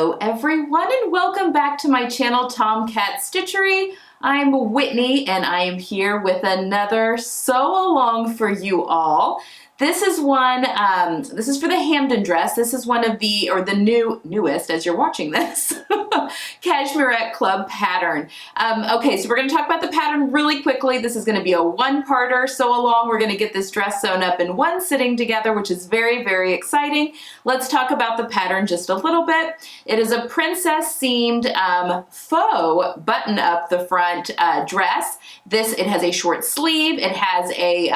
Hello everyone and welcome back to my channel Tomcat Stitchery. I'm Whitney and I am here with another sew along for you all. This is one, this is for the Hampden dress. This is one of the newest as you're watching this, Cashmerette Club pattern. Okay, so we're gonna talk about the pattern really quickly. This is gonna be a one-parter sew along. We're gonna get this dress sewn up in one sitting together, which is very, very exciting. Let's talk about the pattern just a little bit. It is a princess seamed faux button up the front dress. It has a short sleeve. It has a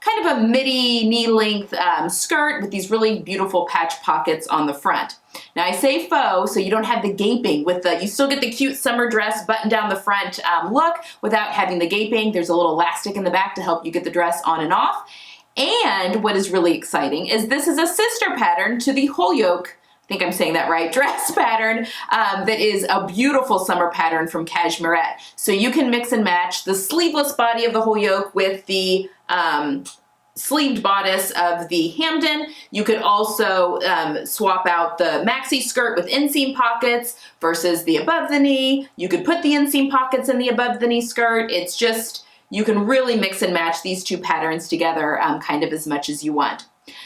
kind of a midi knee-length skirt with these really beautiful patch pockets on the front. Now I say faux, so you don't have the gaping you still get the cute summer dress button down the front look without having the gaping. There's a little elastic in the back to help you get the dress on and off. And what is really exciting is this is a sister pattern to the whole yoke, I think I'm saying that right, dress pattern that is a beautiful summer pattern from Cashmerette. So you can mix and match the sleeveless body of the whole yoke with the sleeved bodice of the Hampden. You could also swap out the maxi skirt with inseam pockets versus the above the knee. You could put the inseam pockets in the above the knee skirt. It's just, you can really mix and match these two patterns together kind of as much as you want.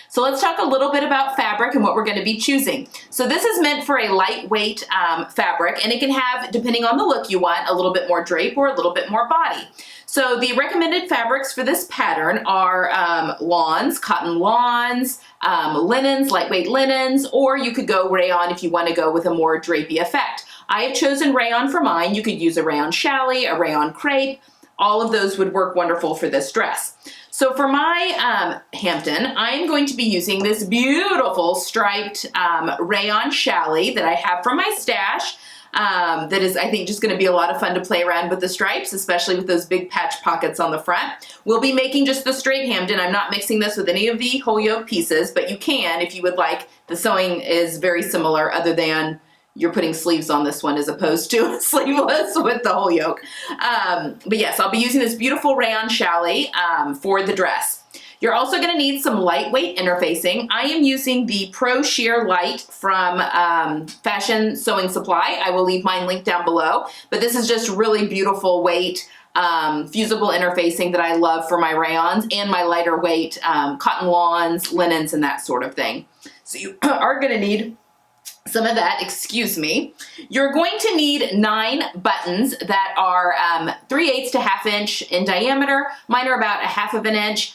So let's talk a little bit about fabric and what we're going to be choosing. So this is meant for a lightweight fabric, and it can have, depending on the look you want, a little bit more drape or a little bit more body. So the recommended fabrics for this pattern are lawns, cotton lawns, linens, lightweight linens, or you could go rayon if you want to go with a more drapey effect. I have chosen rayon for mine. You could use a rayon challis, a rayon crepe. All of those would work wonderful for this dress. So for my Hampden, I'm going to be using this beautiful striped rayon challis that I have from my stash. That is, I think, just going to be a lot of fun to play around with the stripes, especially with those big patch pockets on the front. We'll be making just the straight Hampden. I'm not mixing this with any of the whole yoke pieces, but you can if you would like. The sewing is very similar other than you're putting sleeves on this one as opposed to sleeveless with the whole yoke. But yes, I'll be using this beautiful rayon challis for the dress. You're also gonna need some lightweight interfacing. I am using the Pro Sheer Light from Fashion Sewing Supply. I will leave mine linked down below, but this is just really beautiful weight, fusible interfacing that I love for my rayons and my lighter weight cotton lawns, linens, and that sort of thing. So you are gonna need some of that, excuse me. You're going to need 9 buttons that are 3/8 to 1/2 inch in diameter. Mine are about 1/2 inch.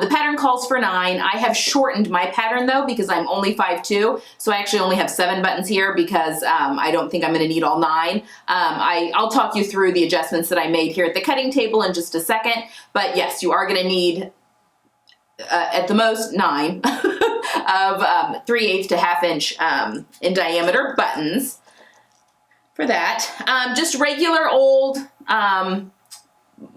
The pattern calls for 9. I have shortened my pattern though because I'm only 5'2", so I actually only have 7 buttons here because I don't think I'm gonna need all 9. I'll talk you through the adjustments that I made here at the cutting table in just a second, but yes, you are gonna need at the most 9 of 3/8 to 1/2 inch in diameter buttons for that. Just regular old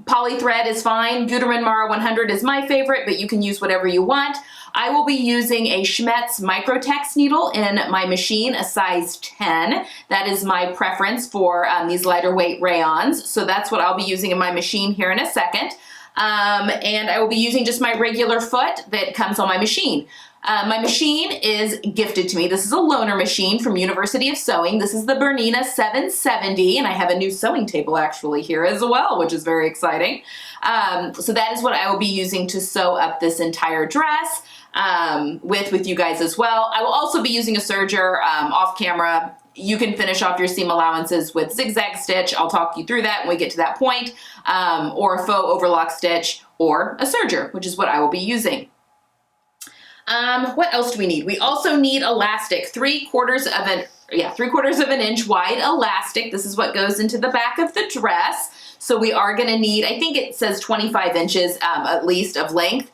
poly thread is fine. Gutermann Mara 100 is my favorite, but you can use whatever you want. I will be using a Schmetz Microtex needle in my machine, a size 10. That is my preference for these lighter weight rayons. So that's what I'll be using in my machine here in a second. And I will be using just my regular foot that comes on my machine. My machine is gifted to me. This is a loaner machine from University of Sewing. This is the Bernina 770, and I have a new sewing table actually here as well, which is very exciting. So that is what I will be using to sew up this entire dress with you guys as well. I will also be using a serger off camera. You can finish off your seam allowances with zigzag stitch. I'll talk you through that when we get to that point, or a faux overlock stitch, or a serger, which is what I will be using. What else do we need? We also need elastic, 3/4 of an inch wide elastic. This is what goes into the back of the dress. So we are gonna need, I think it says 25 inches at least of length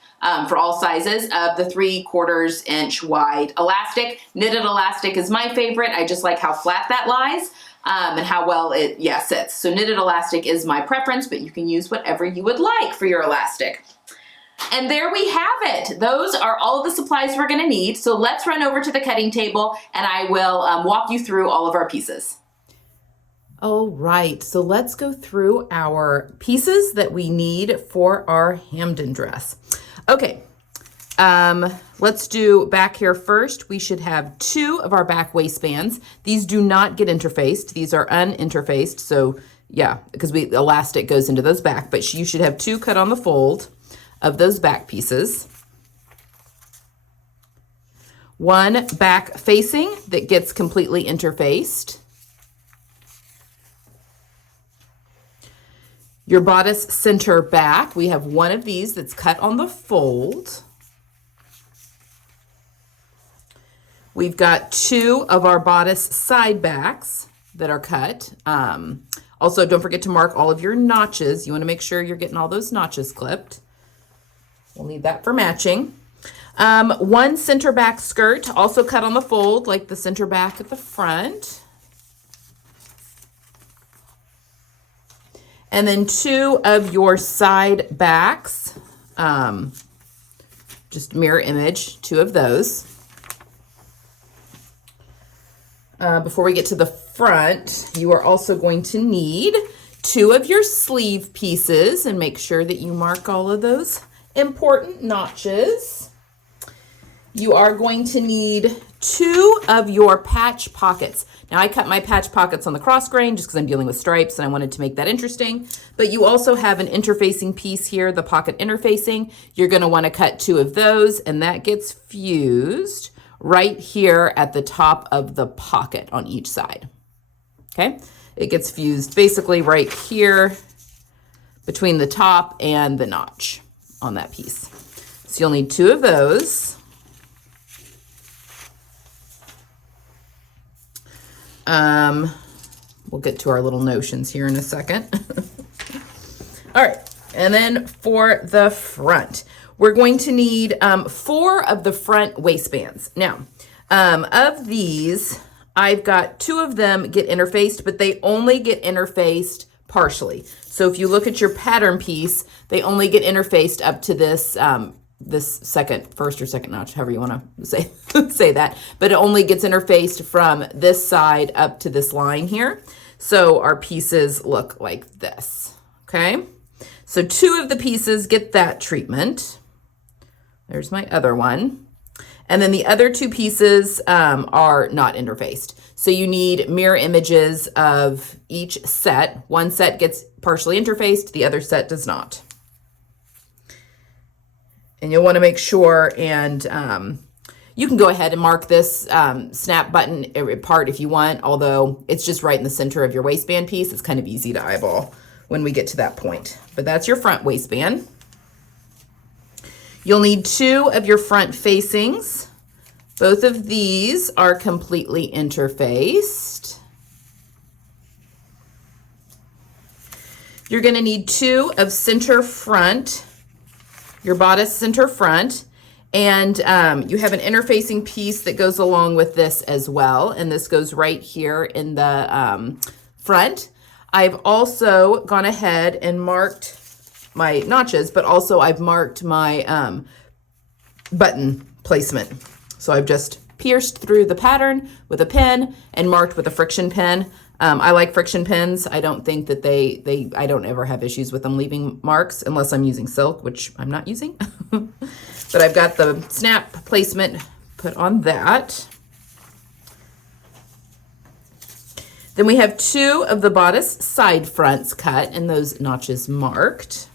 for all sizes of the 3/4 inch wide elastic. Knitted elastic is my favorite. I just like how flat that lies and how well it sits. So knitted elastic is my preference, but you can use whatever you would like for your elastic. And there we have it. Those are all of the supplies we're gonna need. So let's run over to the cutting table and I will walk you through all of our pieces. All right, so let's go through our pieces that we need for our Hampden dress. Okay, Let's do back here first. We should have 2 of our back waistbands. These do not get interfaced. These are uninterfaced. So yeah, because elastic goes into those back, but you should have 2 cut on the fold of those back pieces. 1 back facing that gets completely interfaced. Your bodice center back, we have 1 of these that's cut on the fold. We've got 2 of our bodice side backs that are cut. Also, don't forget to mark all of your notches. You want to make sure you're getting all those notches clipped. We'll need that for matching. 1 center back skirt, also cut on the fold, like the center back at the front. And then 2 of your side backs, just mirror image, 2 of those. Before we get to the front, you are also going to need 2 of your sleeve pieces, and make sure that you mark all of those important notches. You are going to need 2 of your patch pockets. Now I cut my patch pockets on the cross grain just because I'm dealing with stripes and I wanted to make that interesting. But you also have an interfacing piece here, the pocket interfacing. You're going to want to cut 2 of those, and that gets fused right here at the top of the pocket on each side. Okay, it gets fused basically right here between the top and the notch on that piece. So you'll need 2 of those. We'll get to our little notions here in a second. All right, and then for the front, we're going to need 4 of the front waistbands. Now, of these, I've got 2 of them get interfaced, but they only get interfaced partially. So if you look at your pattern piece, they only get interfaced up to this this first or second notch, however you want to say say that, but it only gets interfaced from this side up to this line here. So our pieces look like this. Okay, so 2 of the pieces get that treatment. There's my other one. And then the other 2 pieces are not interfaced. So you need mirror images of each set. One set gets partially interfaced, the other set does not. And you'll want to make sure, and you can go ahead and mark this snap button part if you want, although it's just right in the center of your waistband piece. It's kind of easy to eyeball when we get to that point. But that's your front waistband. You'll need 2 of your front facings. Both of these are completely interfaced. You're going to need 2 of center front, your bodice center front, and you have an interfacing piece that goes along with this as well, and this goes right here in the front. I've also gone ahead and marked my notches, but also I've marked my button placement. So I've just pierced through the pattern with a pen and marked with a friction pen. I like friction pens. I don't think that I don't ever have issues with them leaving marks unless I'm using silk, which I'm not using. But I've got the snap placement put on that. Then we have 2 of the bodice side fronts cut and those notches marked.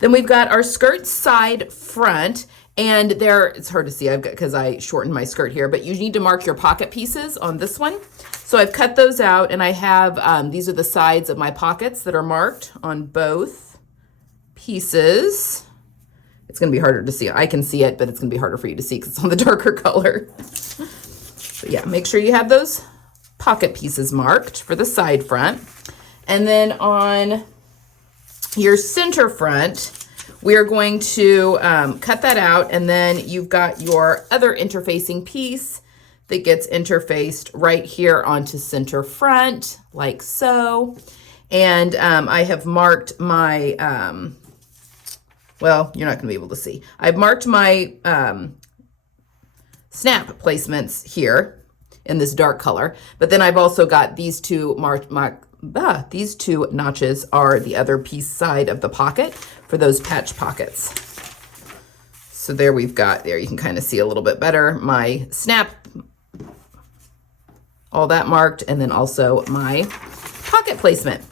Then we've got our skirt side front, and there, it's hard to see because I shortened my skirt here, but you need to mark your pocket pieces on this one. So I've cut those out, and I have, these are the sides of my pockets that are marked on both pieces. It's going to be harder to see. I can see it, but it's going to be harder for you to see because it's on the darker color. But yeah, make sure you have those pocket pieces marked for the side front. And then on your center front, we are going to cut that out, and then you've got your other interfacing piece that gets interfaced right here onto center front, like so. And I have marked my, well, you're not gonna be able to see. I've marked my snap placements here in this dark color, but then I've also got these 2 marked, these 2 notches are the other piece side of the pocket for those patch pockets. So there we've got, there you can kind of see a little bit better my snap, all that marked, and then also my pocket placement.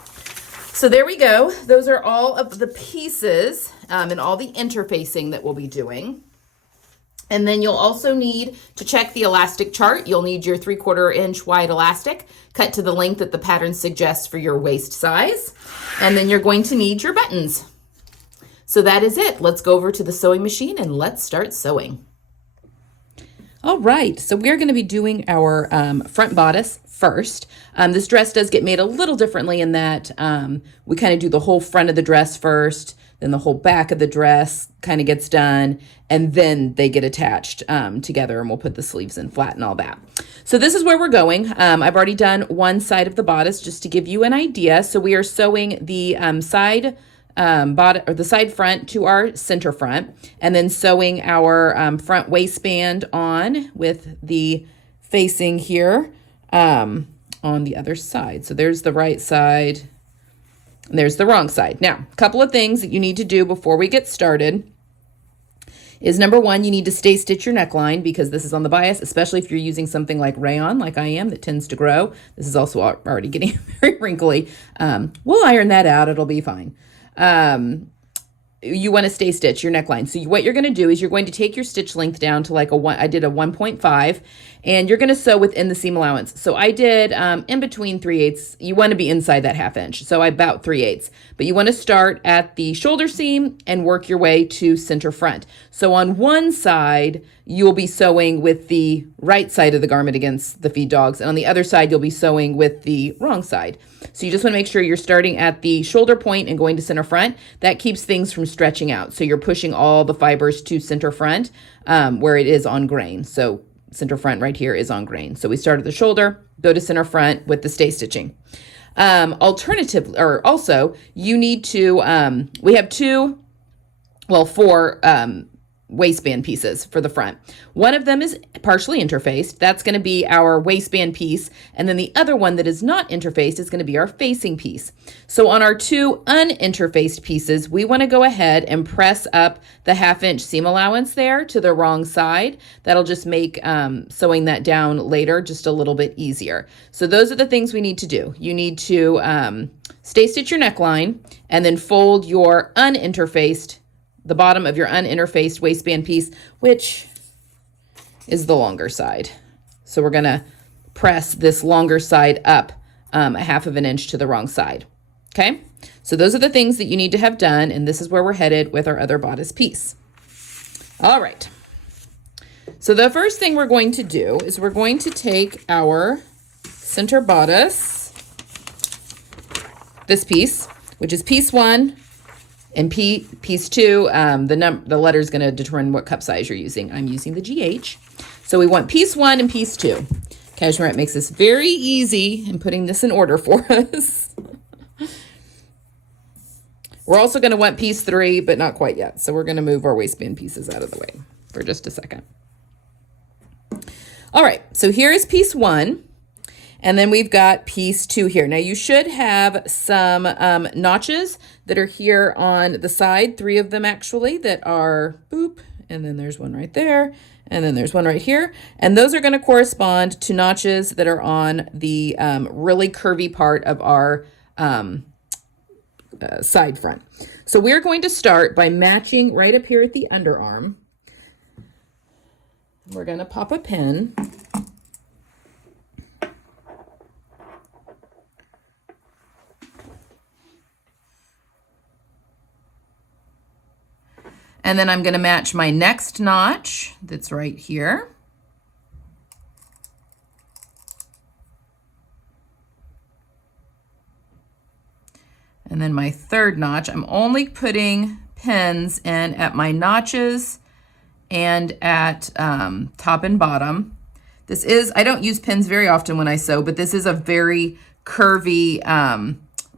So there we go. Those are all of the pieces and all the interfacing that we'll be doing. And then you'll also need to check the elastic chart. You'll need your 3/4 inch wide elastic cut to the length that the pattern suggests for your waist size. And then you're going to need your buttons. So that is it. Let's go over to the sewing machine and let's start sewing. All right, so we're going to be doing our front bodice first. This dress does get made a little differently in that we kind of do the whole front of the dress first, then the whole back of the dress kind of gets done, and then they get attached together, and we'll put the sleeves in flat and all that. So this is where we're going. I've already done one side of the bodice just to give you an idea. So we are sewing the side the side front to our center front, and then sewing our front waistband on with the facing here on the other side. So there's the right side, and there's the wrong side. Now, a couple of things that you need to do before we get started is number one, you need to stay stitch your neckline because this is on the bias, especially if you're using something like rayon, like I am, that tends to grow. This is also already getting very wrinkly. We'll iron that out. It'll be fine. You want to stay stitch your neckline. So what you're going to do is you're going to take your stitch length down to like I did a 1.5, and you're going to sew within the seam allowance. So I did in between 3/8. You want to be inside that 1/2 inch. So I about 3/8, but you want to start at the shoulder seam and work your way to center front. So on one side, you'll be sewing with the right side of the garment against the feed dogs. And on the other side, you'll be sewing with the wrong side. So you just want to make sure you're starting at the shoulder point and going to center front. That keeps things from stretching out. So you're pushing all the fibers to center front where it is on grain. So center front right here is on grain. So we start at the shoulder, go to center front with the stay stitching. Also, you need to, we have four waistband pieces for the front. One of them is partially interfaced. That's going to be our waistband piece. And then the other one that is not interfaced is going to be our facing piece. So on our two uninterfaced pieces, we want to go ahead and press up the 1/2 inch seam allowance there to the wrong side. That'll just make sewing that down later just a little bit easier. So those are the things we need to do. You need to stay stitch your neckline and then fold your the bottom of your uninterfaced waistband piece, which is the longer side. So we're going to press this longer side up a 1/2 inch to the wrong side. Okay, so those are the things that you need to have done, and this is where we're headed with our other bodice piece. All right, so the first thing we're going to do is we're going to take our center bodice, this piece, which is piece 1, and piece 2, the letter is going to determine what cup size you're using. I'm using the GH. So we want piece 1 and piece 2. Cashmerette makes this very easy in putting this in order for us. We're also going to want piece 3, but not quite yet. So we're going to move our waistband pieces out of the way for just a second. All right, so here is piece 1. And then we've got piece 2 here. Now you should have some notches that are here on the side, 3 of them actually, that are boop, and then there's one right there, and then there's one right here. And those are going to correspond to notches that are on the really curvy part of our side front. So we're going to start by matching right up here at the underarm. We're going to pop a pin. And then I'm going to match my next notch that's right here. And then my third notch. I'm only putting pins in at my notches and at top and bottom. This is, I don't use pins very often when I sew, but this is a very curvy,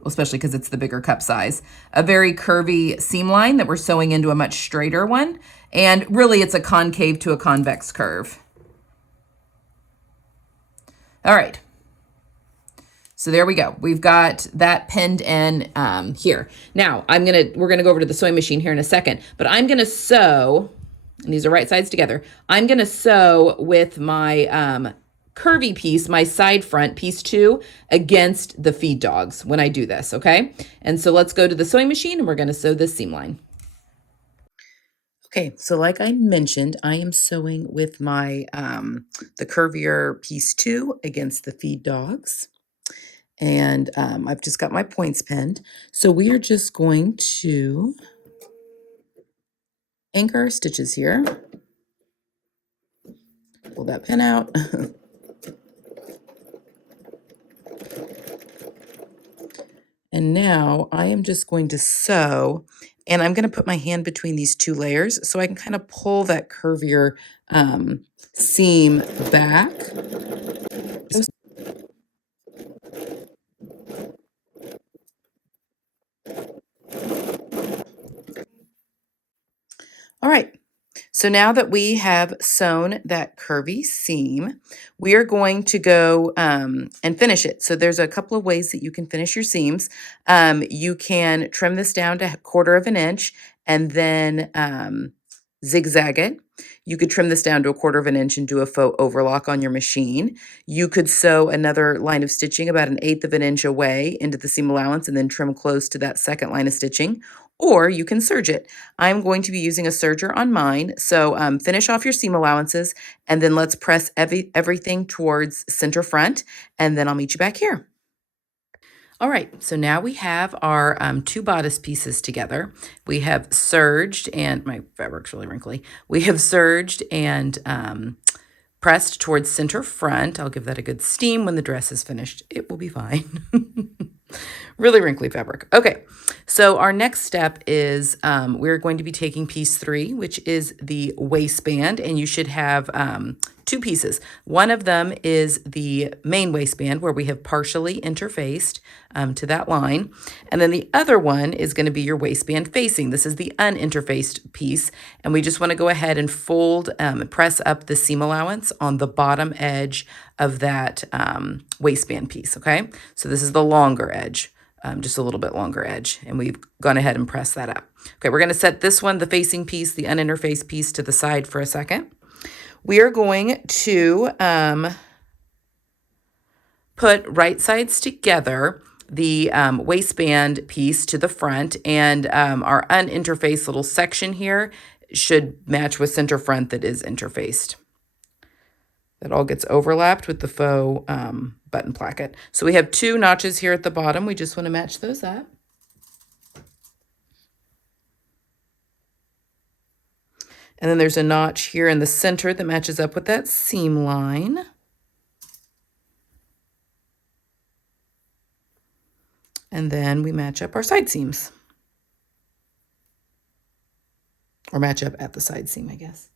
especially because it's the bigger cup size, a very curvy seam line that we're sewing into a much straighter one. And really it's a concave to a convex curve. All right. So there we go. We've got that pinned in here. Now we're gonna go over to the sewing machine here in a second, but I'm gonna sew And these are right sides together. I'm going to sew with my curvy piece, my side front, piece 2, against the feed dogs when I do this, okay? And so let's go to the sewing machine and we're going to sew this seam line. Okay, so like I mentioned, I am sewing with my the curvier piece 2 against the feed dogs. And I've just got my points pinned. So we are just going to anchor our stitches here. Pull that pin out. And now I am just going to sew, and I'm going to put my hand between these 2 layers so I can kind of pull that curvier seam back. All right. So now that we have sewn that curvy seam, we are going to go and finish it. So there's a couple of ways that you can finish your seams. You can trim this down to 1/4 of an inch and then zigzag it. You could trim this down to 1/4 of an inch and do a faux overlock on your machine. You could sew another line of stitching about 1/8 of an inch away into the seam allowance and then trim close to that second line of stitching. Or you can serge it. I'm going to be using a serger on mine. So finish off your seam allowances and then let's press everything towards center front and then I'll meet you back here. All right, so now we have our 2 bodice pieces together. We have serged, and my fabric's really wrinkly. We have serged and pressed towards center front. I'll give that a good steam when the dress is finished. It will be fine. Really wrinkly fabric. Okay, so our next step is we're going to be taking piece 3, which is the waistband, and you should have 2 pieces. One of them is the main waistband where we have partially interfaced to that line. And then the other one is going to be your waistband facing. This is the uninterfaced piece. And we just want to go ahead and fold, press up the seam allowance on the bottom edge of that waistband piece, okay? So this is the longer edge. Just a little bit longer edge, and we've gone ahead and pressed that up. Okay, we're going to set this one, the facing piece, the uninterfaced piece, to the side for a second. We are going to put right sides together, the waistband piece to the front, and our uninterfaced little section here should match with center front that is interfaced. That all gets overlapped with the faux button placket. So we have 2 notches here at the bottom. We just want to match those up. And then there's a notch here in the center that matches up with that seam line. And then we match up our side seams. Or match up at the side seam, I guess.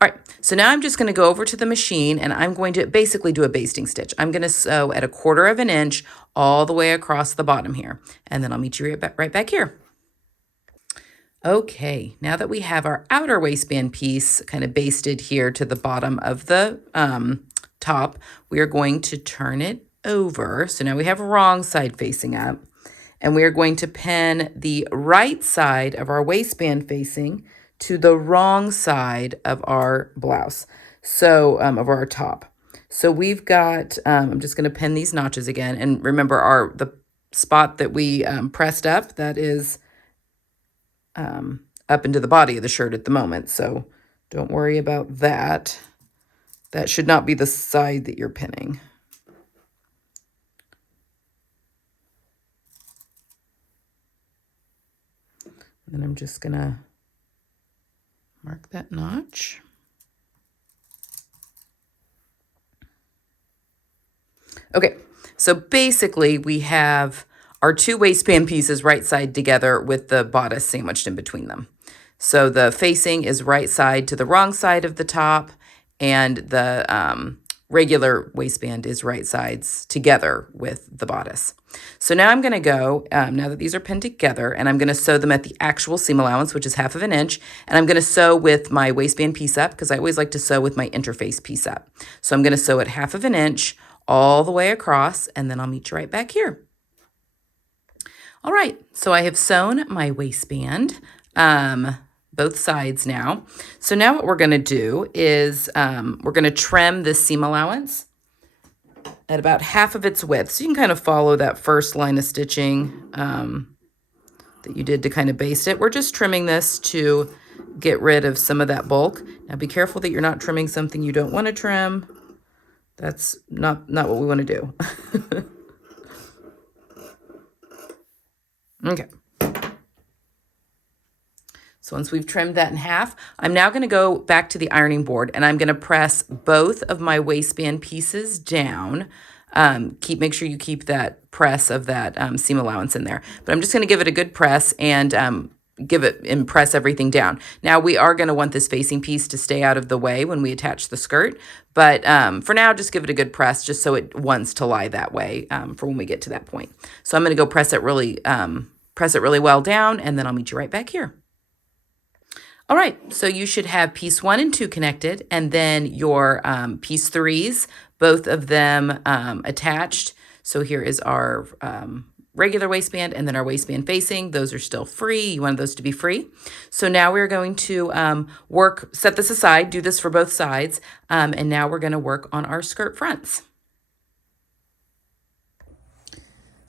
All right, so now I'm just going to go over to the machine and I'm going to basically do a basting stitch. I'm going to sew at 1/4 of an inch all the way across the bottom here. And then I'll meet you right back here. Okay, now that we have our outer waistband piece kind of basted here to the bottom of the top, we are going to turn it over. So now we have wrong side facing up. And we are going to pin the right side of our waistband facing to the wrong side of our blouse, so of our top. So we've got, I'm just going to pin these notches again. And remember the spot that we pressed up, that is up into the body of the shirt at the moment. So don't worry about that. That should not be the side that you're pinning. And I'm just going to mark that notch. Okay, so basically we have our 2 waistband pieces right side together with the bodice sandwiched in between them. So the facing is right side to the wrong side of the top, and the regular waistband is right sides together with the bodice. So now I'm going to go, now that these are pinned together, and I'm going to sew them at the actual seam allowance, which is 1/2 of an inch, and I'm going to sew with my waistband piece up, because I always like to sew with my interface piece up. So I'm going to sew at 1/2 of an inch all the way across, and then I'll meet you right back here. All right, so I have sewn my waistband, both sides now. So now what we're gonna do is we're gonna trim this seam allowance at about half of its width. So you can kind of follow that first line of stitching that you did to kind of baste it. We're just trimming this to get rid of some of that bulk. Now be careful that you're not trimming something you don't want to trim. That's not what we want to do. Okay. So once we've trimmed that in half, I'm now going to go back to the ironing board and I'm going to press both of my waistband pieces down. Make sure you keep that press of that seam allowance in there. But I'm just going to give it a good press and press everything down. Now we are going to want this facing piece to stay out of the way when we attach the skirt. But for now, just give it a good press just so it wants to lie that way for when we get to that point. So I'm going to go press it really well down, and then I'll meet you right back here. All right, so you should have piece 1 and 2 connected, and then your piece 3s, both of them attached. So here is our regular waistband and then our waistband facing. Those are still free. You want those to be free. So now we're going to set this aside, do this for both sides, and now we're going to work on our skirt fronts.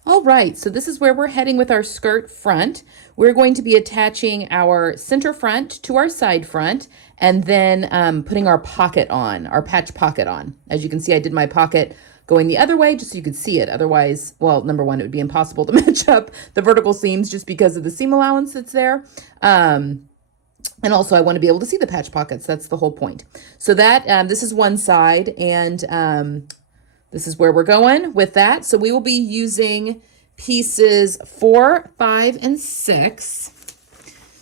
All right, so this is where we're heading with our skirt front. We're going to be attaching our center front to our side front and then putting our pocket on, our patch pocket on. As you can see, I did my pocket going the other way just so you could see it. Otherwise, well, number one, it would be impossible to match up the vertical seams just because of the seam allowance that's there. And also I want to be able to see the patch pockets. That's the whole point. So that this is one side, and this is where we're going with that. So we will be using pieces 4, 5, and 6.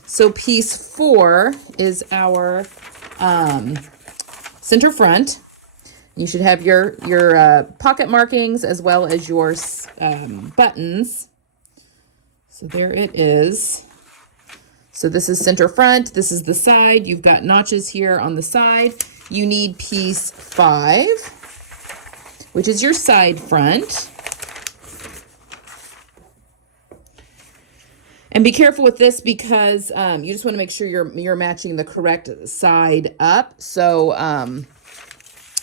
So piece 4 is our center front. You should have your pocket markings as well as your buttons. So there it is. So this is center front. This is the side. You've got notches here on the side. You need piece 5, which is your side front. And be careful with this because you just want to make sure you're matching the correct side up. So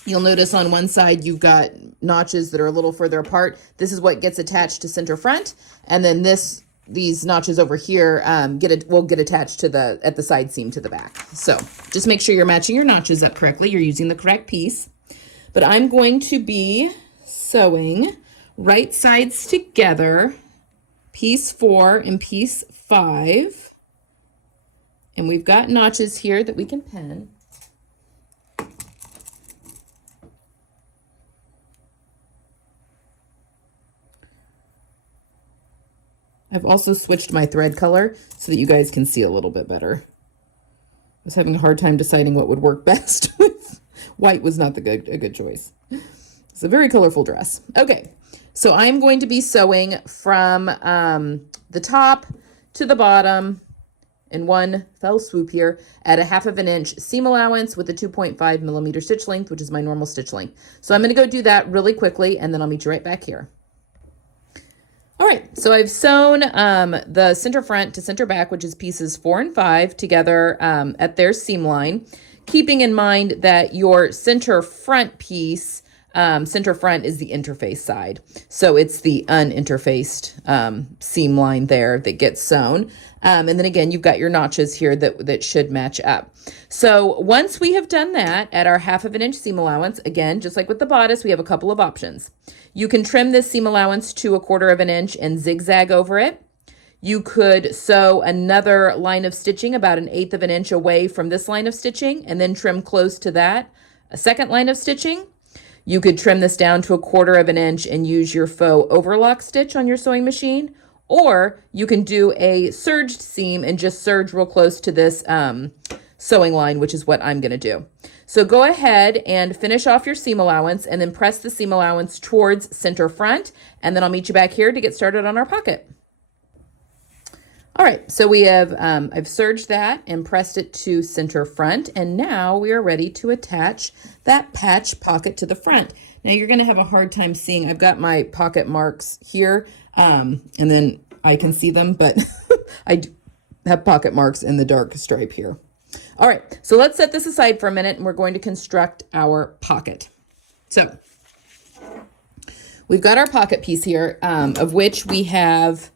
you'll notice on one side you've got notches that are a little further apart. This is what gets attached to center front, and then these notches over here will get attached to at the side seam to the back. So just make sure you're matching your notches up correctly. You're using the correct piece. But I'm going to be sewing right sides together, piece 4 and piece 5. And we've got notches here that we can pin. I've also switched my thread color so that you guys can see a little bit better. I was having a hard time deciding what would work best with white was not a good choice. It's a very colorful dress. Okay, so I'm going to be sewing from the top to the bottom in one fell swoop here at a 1/2 inch seam allowance with a 2.5 millimeter stitch length, which is my normal stitch length. So I'm going to go do that really quickly, and then I'll meet you right back here. All right, so I've sewn the center front to center back, which is pieces 4 and 5 together at their seam line, keeping in mind that your center front piece, center front is the interface side. So it's the uninterfaced seam line there that gets sewn. And then again, you've got your notches here that should match up. So once we have done that at our 1/2 inch seam allowance, again, just like with the bodice, we have a couple of options. You can trim this seam allowance to 1/4 inch and zigzag over it. You could sew another line of stitching about 1/8 inch away from this line of stitching and then trim close to that, a second line of stitching. You could trim this down to 1/4 inch and use your faux overlock stitch on your sewing machine, or you can do a serged seam and just serge real close to this sewing line, which is what I'm going to do. So go ahead and finish off your seam allowance and then press the seam allowance towards center front, and then I'll meet you back here to get started on our pocket. All right, so we have, I've serged that and pressed it to center front, and now we are ready to attach that patch pocket to the front. Now you're gonna have a hard time seeing, I've got my pocket marks here, and then I can see them, but I do have pocket marks in the dark stripe here. All right, so let's set this aside for a minute and we're going to construct our pocket. So we've got our pocket piece here, of which we have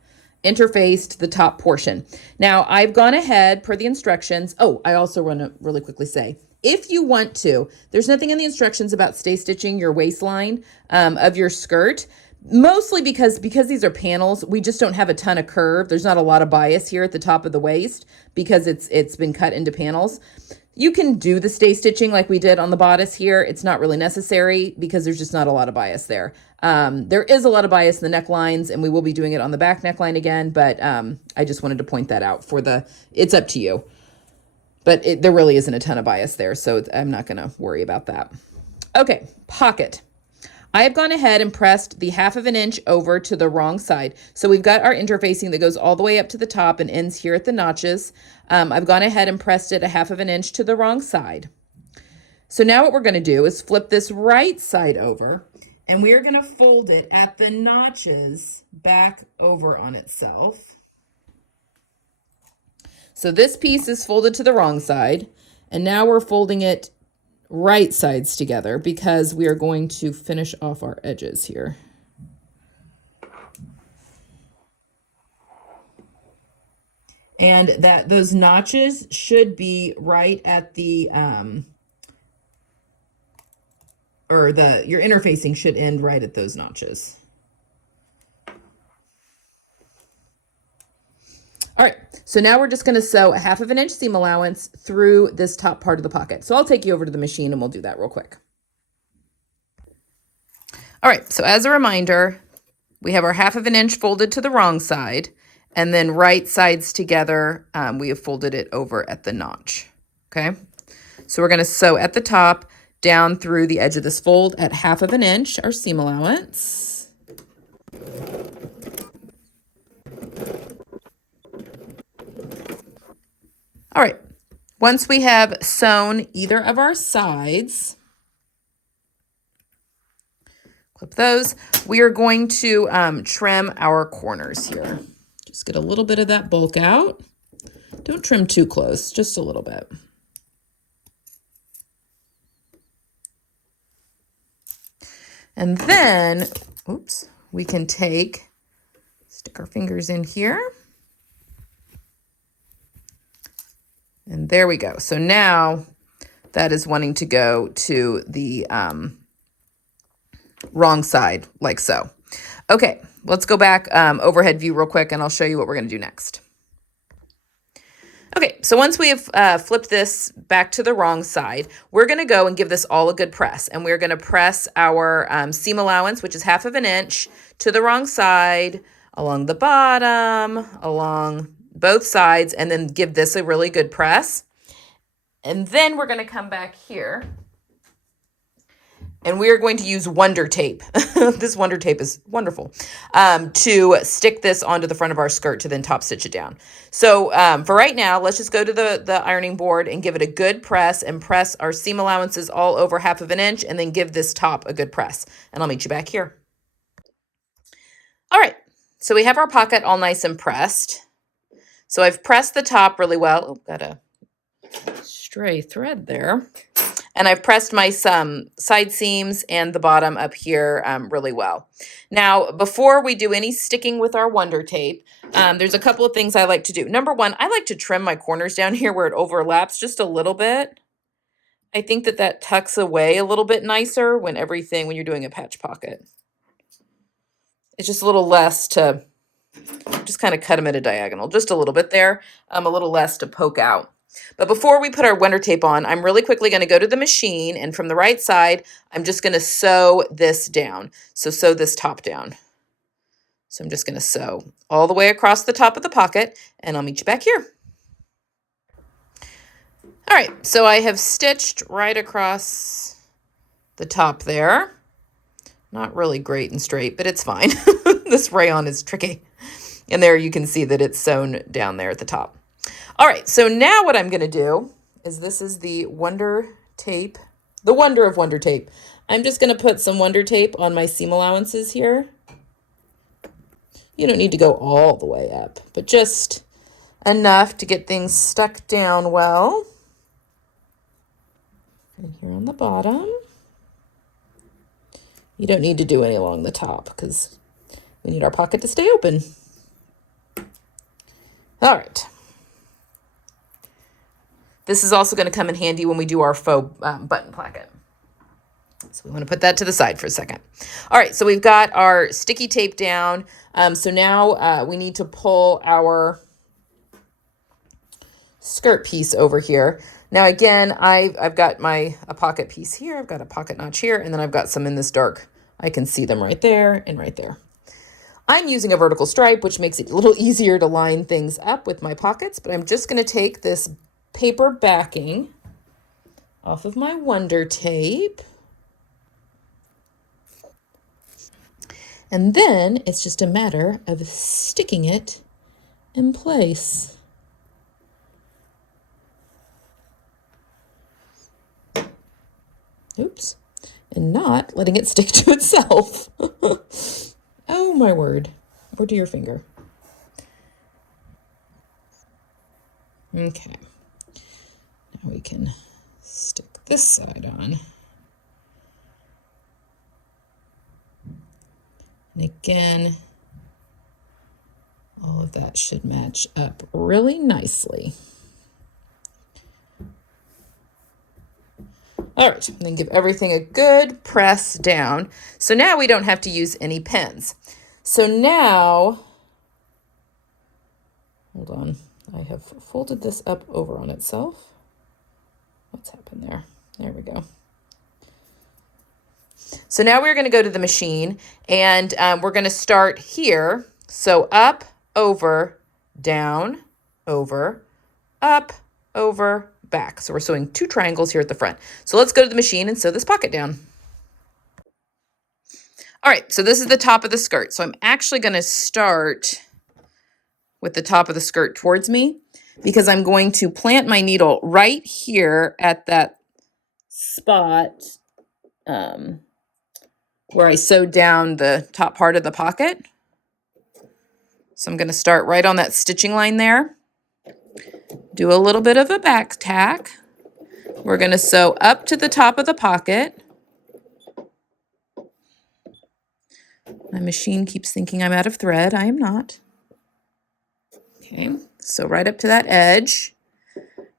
interfaced the top portion. Now I've gone ahead per the instructions. Oh, I also want to really quickly say, if you want to, there's nothing in the instructions about stay stitching your waistline of your skirt. Mostly because these are panels, we just don't have a ton of curve. There's not a lot of bias here at the top of the waist because it's been cut into panels. You can do the stay stitching like we did on the bodice here. It's not really necessary because there's just not a lot of bias there. There is a lot of bias in the necklines, and we will be doing it on the back neckline again, but I just wanted to point that out it's up to you. But there really isn't a ton of bias there, so I'm not gonna worry about that. Okay, pocket. I have gone ahead and pressed the 1/2 inch over to the wrong side. So we've got our interfacing that goes all the way up to the top and ends here at the notches. I've gone ahead and pressed it 1/2 inch to the wrong side. So now what we're going to do is flip this right side over, and we are going to fold it at the notches back over on itself. So this piece is folded to the wrong side, and now we're folding it right sides together because we are going to finish off our edges here. And those notches should be right at the your interfacing should end right at those notches. All right, so now we're just going to sew a 1/2 inch seam allowance through this top part of the pocket. So I'll take you over to the machine and we'll do that real quick. All right, so as a reminder, we have our 1/2 inch folded to the wrong side, and then right sides together, we have folded it over at the notch, okay? So we're going to sew at the top down through the edge of this fold at 1/2 inch, our seam allowance. All right, once we have sewn either of our sides, clip those, we are going to trim our corners here. Just get a little bit of that bulk out. Don't trim too close, just a little bit. And then, oops, we can stick our fingers in here. And there we go. So now that is wanting to go to the wrong side, like so. Okay, let's go back overhead view real quick, and I'll show you what we're going to do next. Okay, so once we have flipped this back to the wrong side, we're going to go and give this all a good press. And we're going to press our seam allowance, which is 1/2 inch, to the wrong side, along the bottom, along both sides, and then give this a really good press. And then we're going to come back here, and we are going to use Wonder Tape. This Wonder Tape is wonderful, to stick this onto the front of our skirt to then top stitch it down. So for right now, let's just go to the ironing board and give it a good press, and press our seam allowances all over 1/2 inch, and then give this top a good press. And I'll meet you back here. All right, so we have our pocket all nice and pressed. So I've pressed the top really well. Oh, got a stray thread there. And I've pressed my side seams and the bottom up here really well. Now, before we do any sticking with our Wonder Tape, there's a couple of things I like to do. Number one, I like to trim my corners down here where it overlaps just a little bit. I think that tucks away a little bit nicer when you're doing a patch pocket. It's just a little less to just kind of cut them at a diagonal, just a little bit there, a little less to poke out. But before we put our Wonder Tape on, I'm really quickly going to go to the machine, and from the right side, I'm just going to sew this down. So sew this top down. So I'm just going to sew all the way across the top of the pocket, and I'll meet you back here. All right, so I have stitched right across the top there. Not really great and straight, but it's fine. This rayon is tricky. And there you can see that it's sewn down there at the top. All right, so now what I'm going to do is, this is the Wonder Tape, the wonder of Wonder Tape. I'm just going to put some Wonder Tape on my seam allowances here, You don't need to go all the way up, but just enough to get things stuck down well. And here on the bottom. You don't need to do any along the top because we need our pocket to stay open. All right. This is also going to come in handy when we do our faux button placket. So we want to put that to the side for a second. All right, so we've got our sticky tape down. So now we need to pull our skirt piece over here. Now again, I've got a pocket piece here. I've got a pocket notch here, and then I've got some in this dark. I can see them right there and right there. I'm using a vertical stripe, which makes it a little easier to line things up with my pockets, but I'm just going to take this paper backing off of my Wonder Tape. And then it's just a matter of sticking it in place. Oops. And not letting it stick to itself. Oh my word. Or to your finger. Okay. Now we can stick this side on. And again, all of that should match up really nicely. All right, and then give everything a good press down. So now we don't have to use any pins. So now, hold on, I have folded this up over on itself. What's happened there? There we go. So now we're going to go to the machine, and we're going to start here. So up, over, down, over, up, over, back. So we're sewing 2 triangles here at the front. So let's go to the machine and sew this pocket down. All right, so this is the top of the skirt. So I'm actually going to start with the top of the skirt towards me because I'm going to plant my needle right here at that spot where I sewed down the top part of the pocket. So I'm going to start right on that stitching line there. Do a little bit of a back tack. We're going to sew up to the top of the pocket. My machine keeps thinking I'm out of thread. I am not. Okay, so right up to that edge.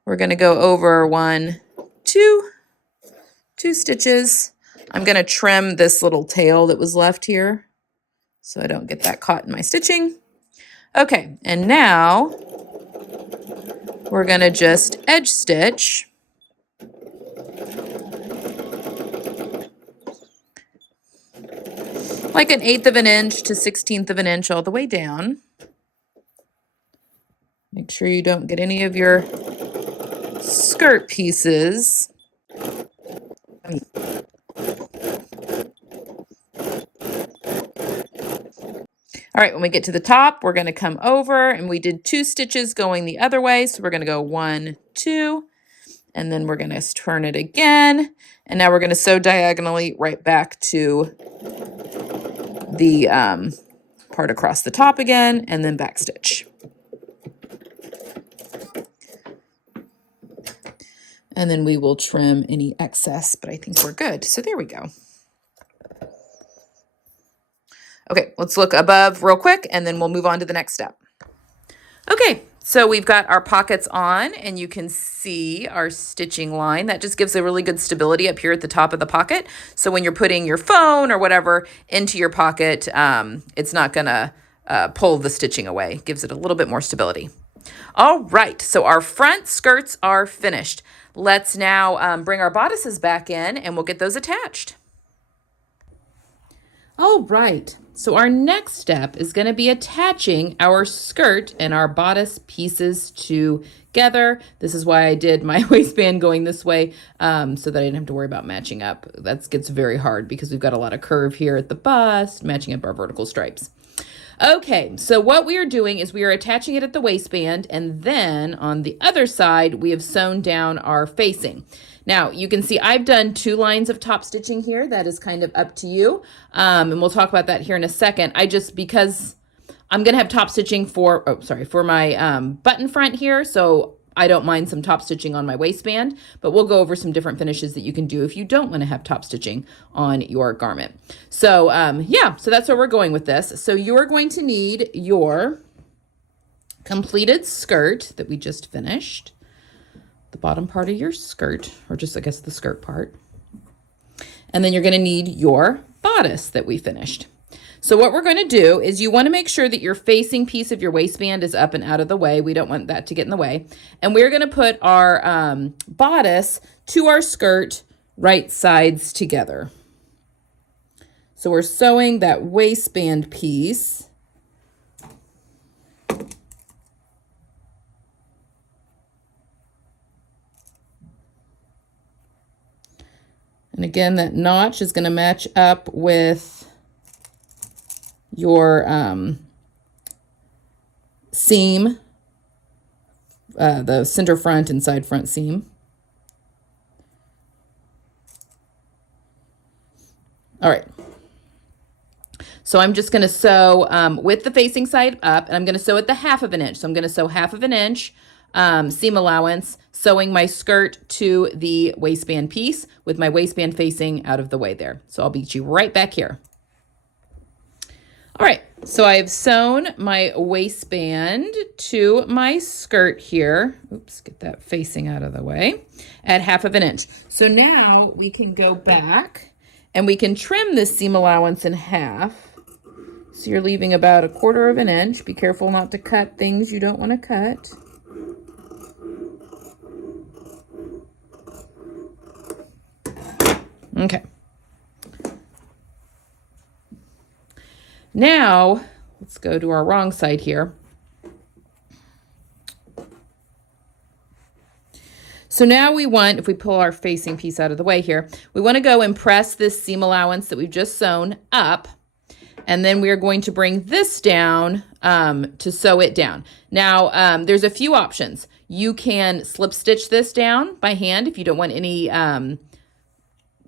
We're going to go over 1, 2 stitches. I'm going to trim this little tail that was left here so I don't get that caught in my stitching. Okay, and now we're going to just edge stitch. Like 1/8 of an inch to 1/16 of an inch all the way down. Make sure you don't get any of your skirt pieces. All right, when we get to the top, we're going to come over, and we did 2 stitches going the other way. So we're going to go 1, 2, and then we're going to turn it again. And now we're going to sew diagonally right back to the part across the top again, and then back stitch. And then we will trim any excess, but I think we're good. So there we go. Okay, let's look above real quick, and then we'll move on to the next step. Okay, so we've got our pockets on, and you can see our stitching line. That just gives a really good stability up here at the top of the pocket. So when you're putting your phone or whatever into your pocket, it's not gonna pull the stitching away. It gives it a little bit more stability. All right, so our front skirts are finished. Let's now bring our bodices back in, and we'll get those attached. All right, so our next step is going to be attaching our skirt and our bodice pieces together. This is why I did my waistband going this way, so that I didn't have to worry about matching up. That gets very hard because we've got a lot of curve here at the bust, matching up our vertical stripes. Okay, so what we are doing is we are attaching it at the waistband, and then on the other side, we have sewn down our facing. Now, you can see I've done 2 lines of top stitching here. That is kind of up to you, and we'll talk about that here in a second. Because I'm going to have top stitching for my button front here. So I don't mind some top stitching on my waistband, but we'll go over some different finishes that you can do if you don't want to have top stitching on your garment. So yeah, so that's where we're going with this. So you're going to need your completed skirt that we just finished, the bottom part of your skirt, or just I guess the skirt part. And then you're going to need your bodice that we finished. So what we're going to do is you want to make sure that your facing piece of your waistband is up and out of the way. We don't want that to get in the way. And we're going to put our bodice to our skirt right sides together. So we're sewing that waistband piece and again, that notch is going to match up with your seam, the center front and side front seam. All right. So I'm just going to sew with the facing side up, and I'm going to sew at the 1/2 inch. So I'm going to sew 1/2 inch seam allowance, sewing my skirt to the waistband piece with my waistband facing out of the way there. So I'll meet you right back here. All right, so I've sewn my waistband to my skirt here. Oops, get that facing out of the way at 1/2 inch. So now we can go back and we can trim this seam allowance in half. So you're leaving about 1/4 inch. Be careful not to cut things you don't want to cut. Okay. Now, let's go to our wrong side here. So now we want, if we pull our facing piece out of the way here, we want to go and press this seam allowance that we've just sewn up. And then we are going to bring this down to sew it down. Now, there's a few options. You can slip stitch this down by hand if you don't want any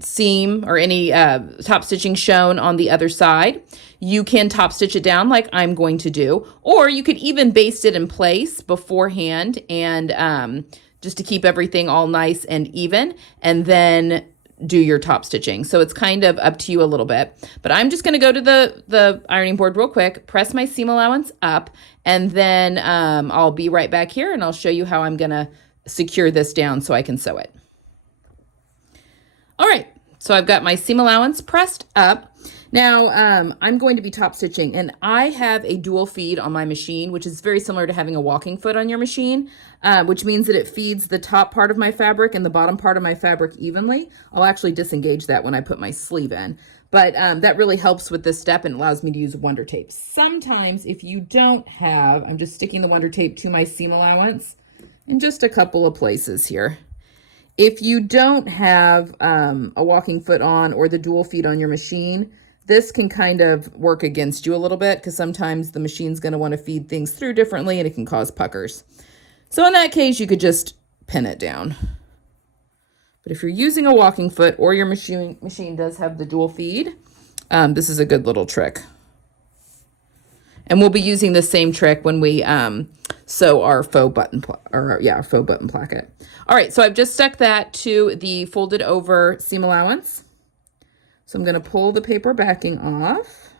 seam or any top stitching shown on the other side. You can top stitch it down like I'm going to do, or you could even baste it in place beforehand and just to keep everything all nice and even, and then do your top stitching. So it's kind of up to you a little bit, but I'm just going to go to the ironing board real quick, press my seam allowance up, and then I'll be right back here and I'll show you how I'm going to secure this down so I can sew it. All right, so I've got my seam allowance pressed up. Now, I'm going to be top stitching, and I have a dual feed on my machine, which is very similar to having a walking foot on your machine, which means that it feeds the top part of my fabric and the bottom part of my fabric evenly. I'll actually disengage that when I put my sleeve in, but that really helps with this step and allows me to use Wonder Tape. Sometimes if you don't have, I'm just sticking the Wonder Tape to my seam allowance in just a couple of places here. If you don't have a walking foot on or the dual feed on your machine, this can kind of work against you a little bit because sometimes the machine's going to want to feed things through differently and it can cause puckers. So in that case, you could just pin it down. But if you're using a walking foot or your machine does have the dual feed, this is a good little trick. And we'll be using the same trick when we sew our faux button placket. All right, so I've just stuck that to the folded over seam allowance. So I'm going to pull the paper backing off.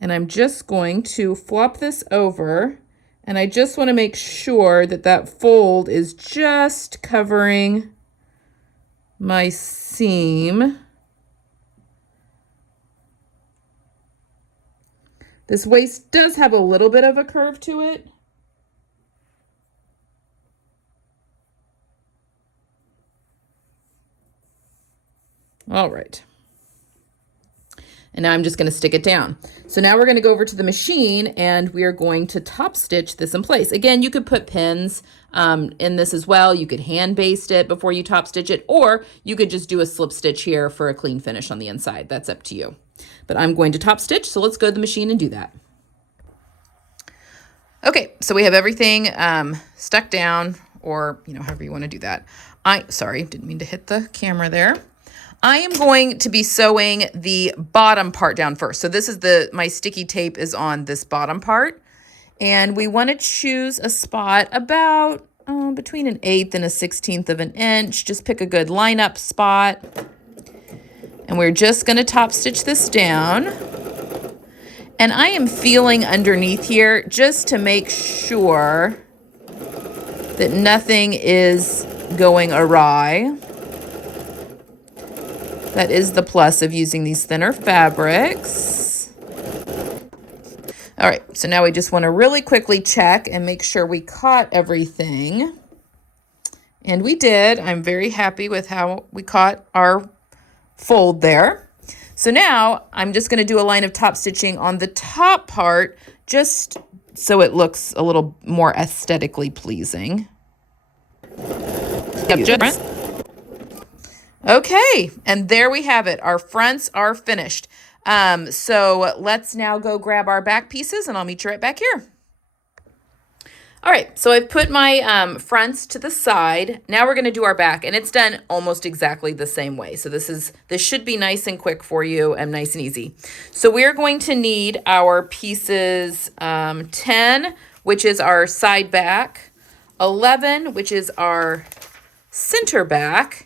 And I'm just going to flop this over, and I just want to make sure that that fold is just covering my seam. This waist does have a little bit of a curve to it. All right. And now I'm just going to stick it down. So now we're going to go over to the machine and we are going to top stitch this in place. Again, you could put pins in this as well. You could hand baste it before you top stitch it, or you could just do a slip stitch here for a clean finish on the inside. That's up to you. But I'm going to top stitch, so let's go to the machine and do that. Okay, so we have everything stuck down, or however you want to do that. Sorry, didn't mean to hit the camera there. I am going to be sewing the bottom part down first. So this is my sticky tape is on this bottom part. And we want to choose a spot about between an 1/8 and a 1/16 of an inch. Just pick a good lineup spot. And we're just going to top stitch this down. And I am feeling underneath here just to make sure that nothing is going awry. That is the plus of using these thinner fabrics. All right, so now we just want to really quickly check and make sure we caught everything. And we did. I'm very happy with how we caught our fold there. So now I'm just going to do a line of top stitching on the top part just so it looks a little more aesthetically pleasing. Okay, and there we have it. Our fronts are finished. So let's now go grab our back pieces and I'll meet you right back here. All right, so I've put my fronts to the side. Now we're going to do our back, and it's done almost exactly the same way. So this should be nice and quick for you and nice and easy. So we're going to need our pieces 10, which is our side back, 11, which is our center back,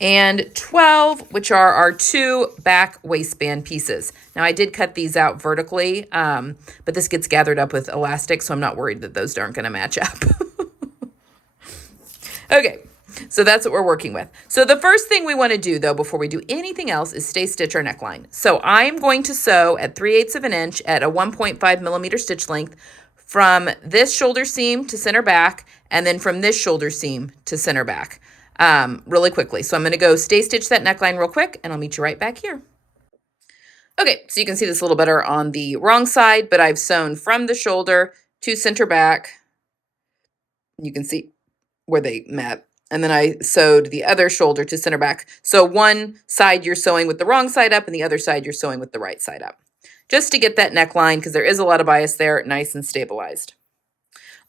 and 12, which are our 2 back waistband pieces. Now, I did cut these out vertically, but this gets gathered up with elastic, so I'm not worried that those aren't going to match up. Okay, so that's what we're working with. So the first thing we want to do, though, before we do anything else is stay stitch our neckline. So I'm going to sew at 3/8 of an inch at a 1.5 millimeter stitch length from this shoulder seam to center back, and then from this shoulder seam to center back. Really quickly. So I'm going to go stay stitch that neckline real quick and I'll meet you right back here. Okay, so you can see this a little better on the wrong side, but I've sewn from the shoulder to center back. You can see where they met. And then I sewed the other shoulder to center back. So one side you're sewing with the wrong side up and the other side you're sewing with the right side up. Just to get that neckline, because there is a lot of bias there, nice and stabilized.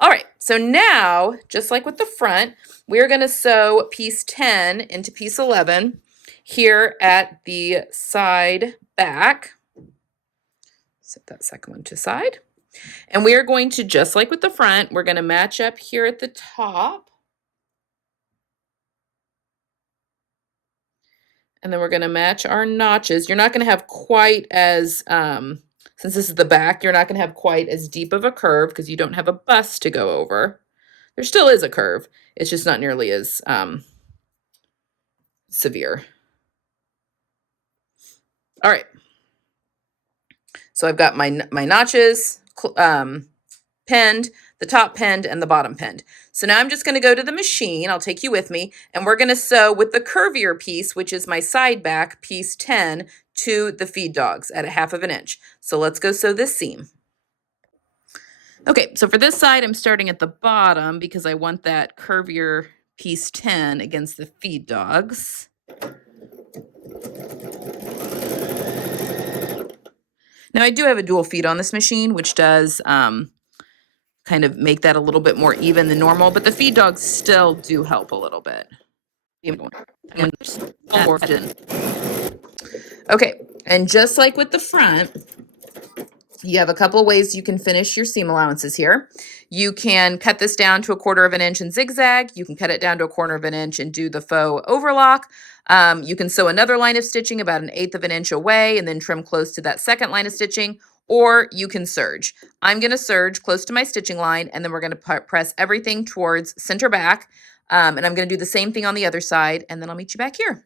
All right, so now, just like with the front, we're going to sew piece 10 into piece 11 here at the side back. Set that second one to side. And we are going to, just like with the front, we're going to match up here at the top. And then we're going to match our notches. You're not going to have quite as... since this is the back, you're not going to have quite as deep of a curve because you don't have a bust to go over. There still is a curve. It's just not nearly as severe. All right. So I've got my notches pinned, the top pinned, and the bottom pinned. So now I'm just going to go to the machine. I'll take you with me. And we're going to sew with the curvier piece, which is my side back, piece 10, to the feed dogs at a 1/2 of an inch. So let's go sew this seam. Okay, so for this side, I'm starting at the bottom because I want that curvier piece 10 against the feed dogs. Now I do have a dual feed on this machine, which does kind of make that a little bit more even than normal, but the feed dogs still do help a little bit. Okay, and just like with the front, you have a couple ways you can finish your seam allowances here. You can cut this down to a 1/4 of an inch and zigzag. You can cut it down to a 1/4 of an inch and do the faux overlock. You can sew another line of stitching about an 1/8 of an inch away and then trim close to that second line of stitching, or you can serge. I'm going to serge close to my stitching line, and then we're going to press everything towards center back. And I'm going to do the same thing on the other side, and then I'll meet you back here.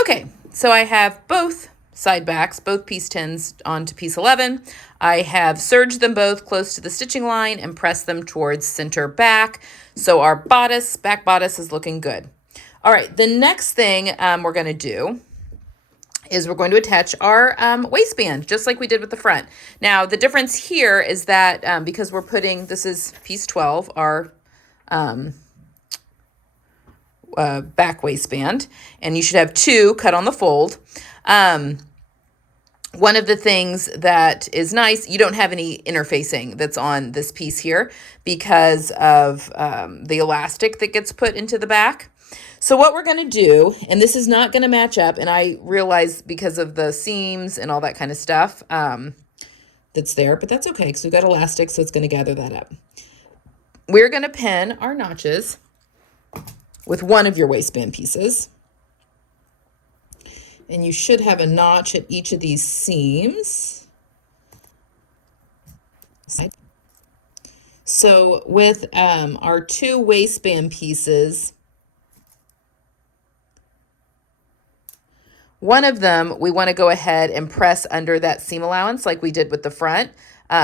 Okay, so I have both side backs, both piece 10s onto piece 11. I have serged them both close to the stitching line and pressed them towards center back. So our bodice, back bodice, is looking good. All right, the next thing we're going to do is we're going to attach our waistband, just like we did with the front. Now, the difference here is that because we're putting, this is piece 12, our back waistband, and you should have 2 cut on the fold. One of the things that is nice, you don't have any interfacing that's on this piece here because of the elastic that gets put into the back. So what we're going to do, and this is not going to match up, and I realize because of the seams and all that kind of stuff that's there, but that's okay because we've got elastic, so it's going to gather that up. We're going to pin our notches with one of your waistband pieces. And you should have a notch at each of these seams. So with our two waistband pieces, one of them, we want to go ahead and press under that seam allowance like we did with the front.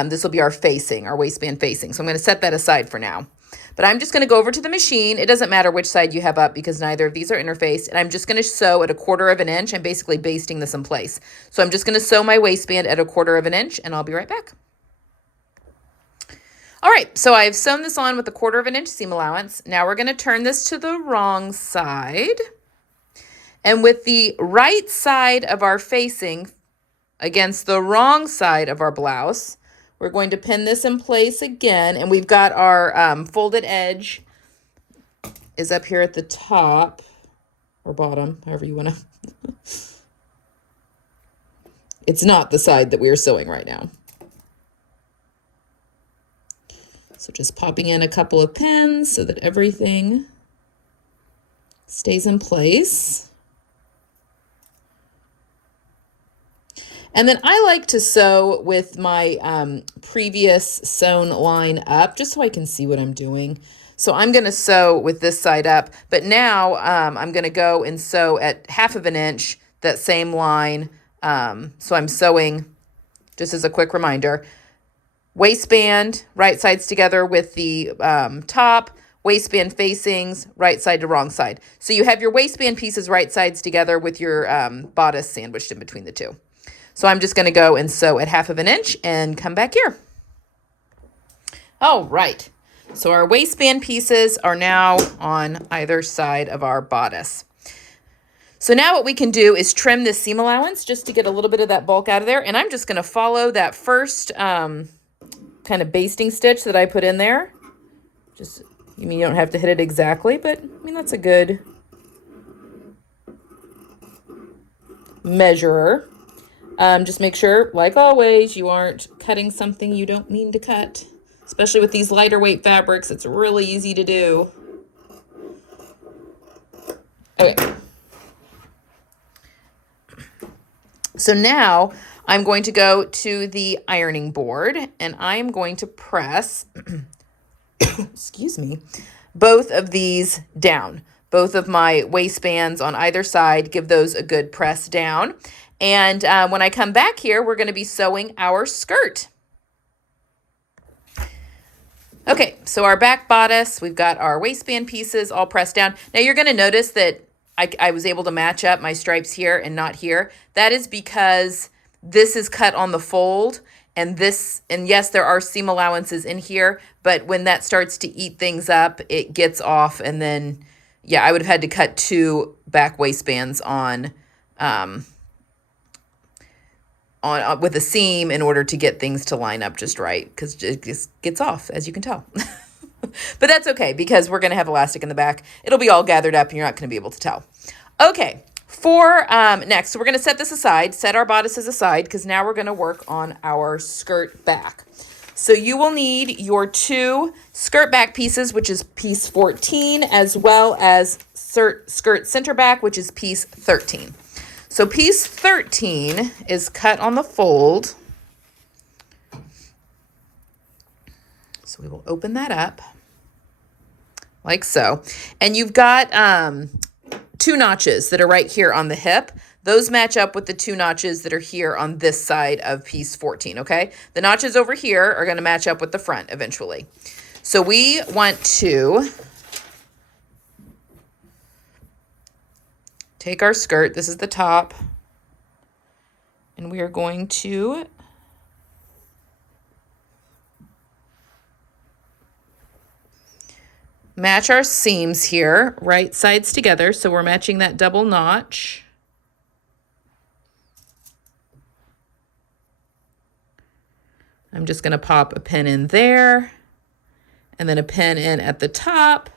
This will be our facing, our waistband facing. So I'm going to set that aside for now. But I'm just going to go over to the machine. It doesn't matter which side you have up because neither of these are interfaced. And I'm just going to sew at 1/4 of an inch. I'm basically basting this in place. So I'm just going to sew my waistband at 1/4 of an inch and I'll be right back. All right, so I've sewn this on with 1/4 of an inch seam allowance. Now we're going to turn this to the wrong side. And with the right side of our facing against the wrong side of our blouse, we're going to pin this in place again. And we've got our folded edge is up here at the top or bottom, however you want to. It's not the side that we are sewing right now. So just popping in a couple of pins so that everything stays in place. And then I like to sew with my previous sewn line up just so I can see what I'm doing. So I'm going to sew with this side up, but now I'm going to go and sew at 1/2 of an inch, that same line. So I'm sewing, just as a quick reminder, waistband, right sides together with the top, waistband facings, right side to wrong side. So you have your waistband pieces right sides together with your bodice sandwiched in between the two. So I'm just going to go and sew at 1/2 of an inch and come back here. All right. So our waistband pieces are now on either side of our bodice. So now what we can do is trim this seam allowance just to get a little bit of that bulk out of there. And I'm just going to follow that first kind of basting stitch that I put in there. Just, I mean, you don't have to hit it exactly, but I mean, that's a good measurer. Just make sure, like always, you aren't cutting something you don't mean to cut. Especially with these lighter weight fabrics, it's really easy to do. Okay. So now I'm going to go to the ironing board and I'm going to press, excuse me, both of these down. Both of my waistbands on either side, give those a good press down. And when I come back here, we're going to be sewing our skirt. Okay, so our back bodice, we've got our waistband pieces all pressed down. Now you're going to notice that I was able to match up my stripes here and not here. That is because this is cut on the fold and yes, there are seam allowances in here, but when that starts to eat things up, it gets off. And then, yeah, I would have had to cut 2 back waistbands on with a seam in order to get things to line up just right, because it just gets off, as you can tell. But that's okay because we're going to have elastic in the back. It'll be all gathered up and you're not going to be able to tell. Okay, for next, so we're going to set this aside, set our bodices aside, because now we're going to work on our skirt back. So you will need your 2 skirt back pieces, which is piece 14, as well as skirt center back, which is piece 13. So piece 13 is cut on the fold. So we will open that up like so. And you've got 2 notches that are right here on the hip. Those match up with the 2 notches that are here on this side of piece 14, okay? The notches over here are going to match up with the front eventually. So we want to take our skirt, this is the top, and we are going to match our seams here, right sides together, so we're matching that double notch. I'm just going to pop a pin in there, and then a pin in at the top.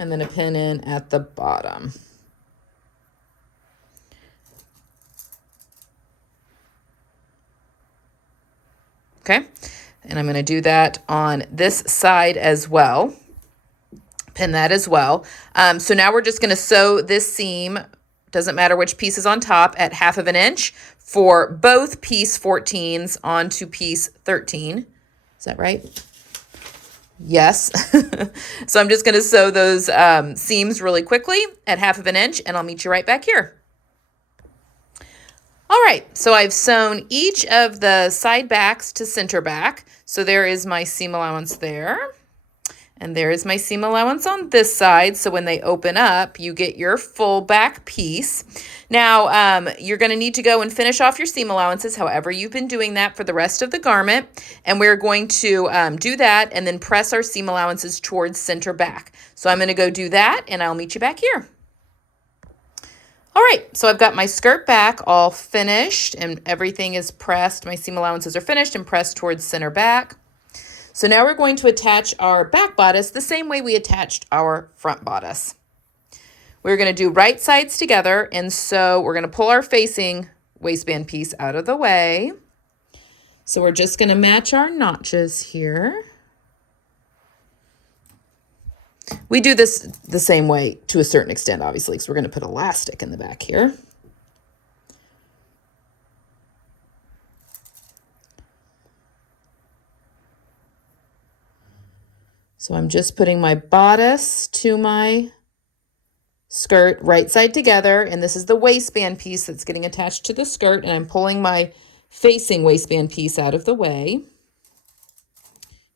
and then a pin in at the bottom. Okay, and I'm going to do that on this side as well. Pin that as well. So now we're just going to sew this seam, doesn't matter which piece is on top, at 1/2 inch for both piece 14s onto piece 13. Is that right? Yes. So I'm just going to sew those seams really quickly at 1/2 inch, and I'll meet you right back here. All right, so I've sewn each of the side backs to center back. So there is my seam allowance there. And there is my seam allowance on this side. So when they open up, you get your full back piece. Now, you're going to need to go and finish off your seam allowances, however you've been doing that for the rest of the garment. And we're going to do that and then press our seam allowances towards center back. So I'm going to go do that, and I'll meet you back here. All right, so I've got my skirt back all finished and everything is pressed. My seam allowances are finished and pressed towards center back. So now we're going to attach our back bodice the same way we attached our front bodice. We're going to do right sides together, and so we're going to pull our facing waistband piece out of the way. So we're just going to match our notches here. We do this the same way to a certain extent, obviously, because we're going to put elastic in the back here. So I'm just putting my bodice to my skirt right side together, and this is the waistband piece that's getting attached to the skirt, and I'm pulling my facing waistband piece out of the way.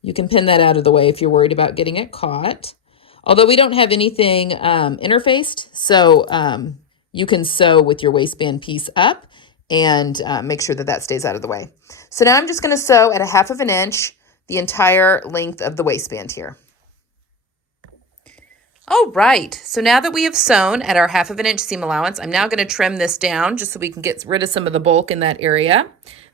You can pin that out of the way if you're worried about getting it caught. Although we don't have anything interfaced, so you can sew with your waistband piece up and make sure that that stays out of the way. So now I'm just going to sew at 1/2 inch the entire length of the waistband here. All right, so now that we have sewn at our 1/2 inch seam allowance, I'm now going to trim this down just so we can get rid of some of the bulk in that area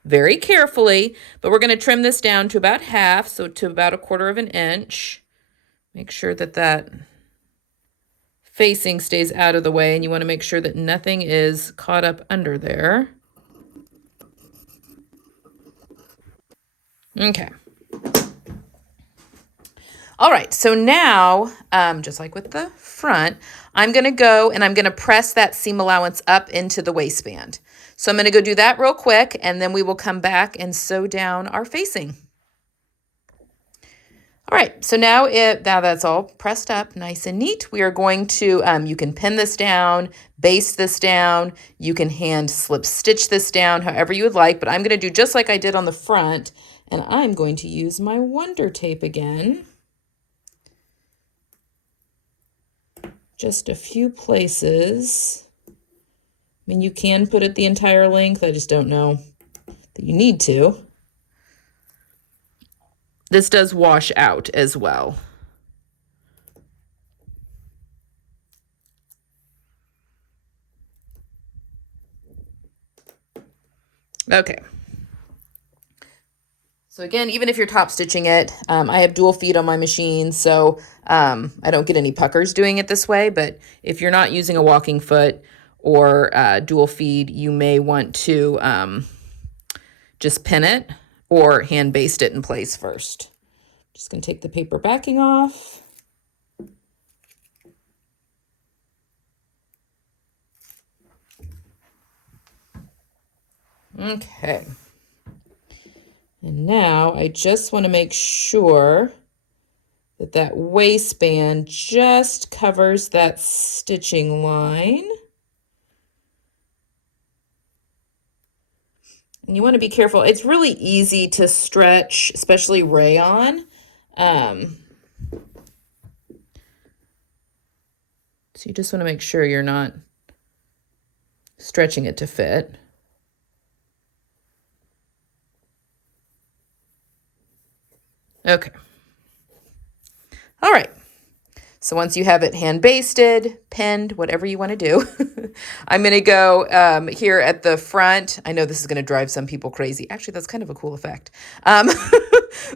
very carefully, but we're going to trim this down to about half, so to about 1/4 inch. Make sure that that facing stays out of the way, and you want to make sure that nothing is caught up under there. Okay. All right, so now, just like with the front, I'm going to go and I'm going to press that seam allowance up into the waistband. So I'm going to go do that real quick, and then we will come back and sew down our facing. All right, so now that's all pressed up nice and neat. We are going to, you can pin this down, baste this down, you can hand slip stitch this down, however you would like, but I'm going to do just like I did on the front, and I'm going to use my Wonder Tape again. Just a few places. I mean, you can put it the entire length, I just don't know that you need to. This does wash out as well. Okay. So again, even if you're top stitching it, I have dual feed on my machine, so I don't get any puckers doing it this way, but if you're not using a walking foot or dual feed, you may want to just pin it or hand baste it in place first. Just going to take the paper backing off. Okay. And now I just want to make sure that that waistband just covers that stitching line. And you want to be careful. It's really easy to stretch, especially rayon. So you just want to make sure you're not stretching it to fit. Okay. All right. So once you have it hand basted, pinned, whatever you want to do, I'm going to go here at the front. I know this is going to drive some people crazy. Actually, that's kind of a cool effect.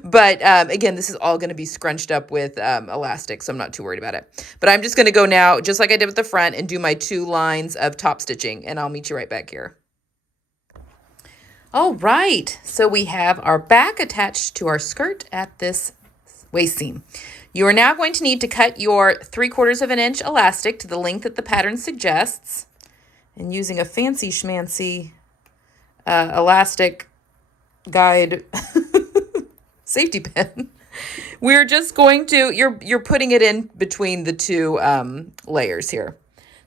But again, this is all going to be scrunched up with elastic, so I'm not too worried about it. But I'm just going to go now, just like I did with the front, and do my 2 lines of top stitching, and I'll meet you right back here. All right, so we have our back attached to our skirt at this waist seam. You are now going to need to cut your 3/4 of an inch elastic to the length that the pattern suggests. And using a fancy schmancy elastic guide safety pin, we're just going to, you're putting it in between the 2 layers here.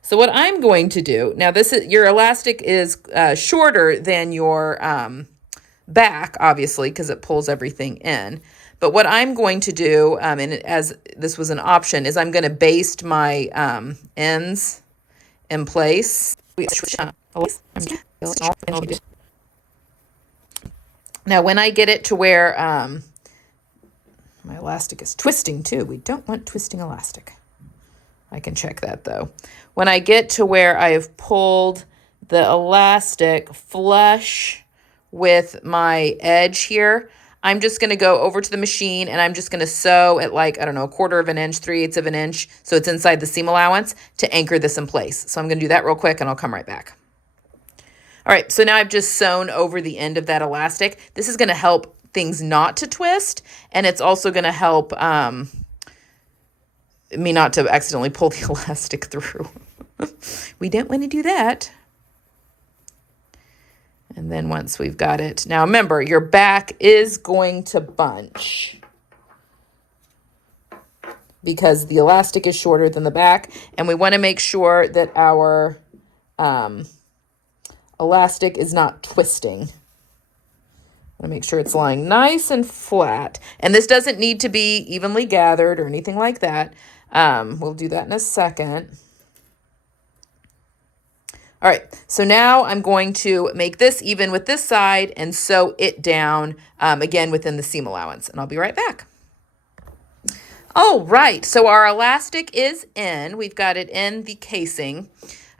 So what I'm going to do, now this is, your elastic is shorter than your back, obviously, because it pulls everything in. But what I'm going to do, and as this was an option, is I'm going to baste my ends in place. Now, when I get it to where my elastic is twisting too, we don't want twisting elastic. I can check that though. When I get to where I have pulled the elastic flush with my edge here, I'm just going to go over to the machine and I'm just going to sew at like, I don't know, 1/4 of an inch, 3/8 of an inch. So it's inside the seam allowance to anchor this in place. So I'm going to do that real quick and I'll come right back. All right, so now I've just sewn over the end of that elastic. This is going to help things not to twist, and it's also going to help me not to accidentally pull the elastic through. We don't want to do that. And then once we've got it, now remember, your back is going to bunch because the elastic is shorter than the back, and we want to make sure that our elastic is not twisting. I want to make sure it's lying nice and flat. And this doesn't need to be evenly gathered or anything like that. We'll do that in a second. All right, so now I'm going to make this even with this side and sew it down again within the seam allowance, and I'll be right back. All right, so our elastic is in. We've got it in the casing,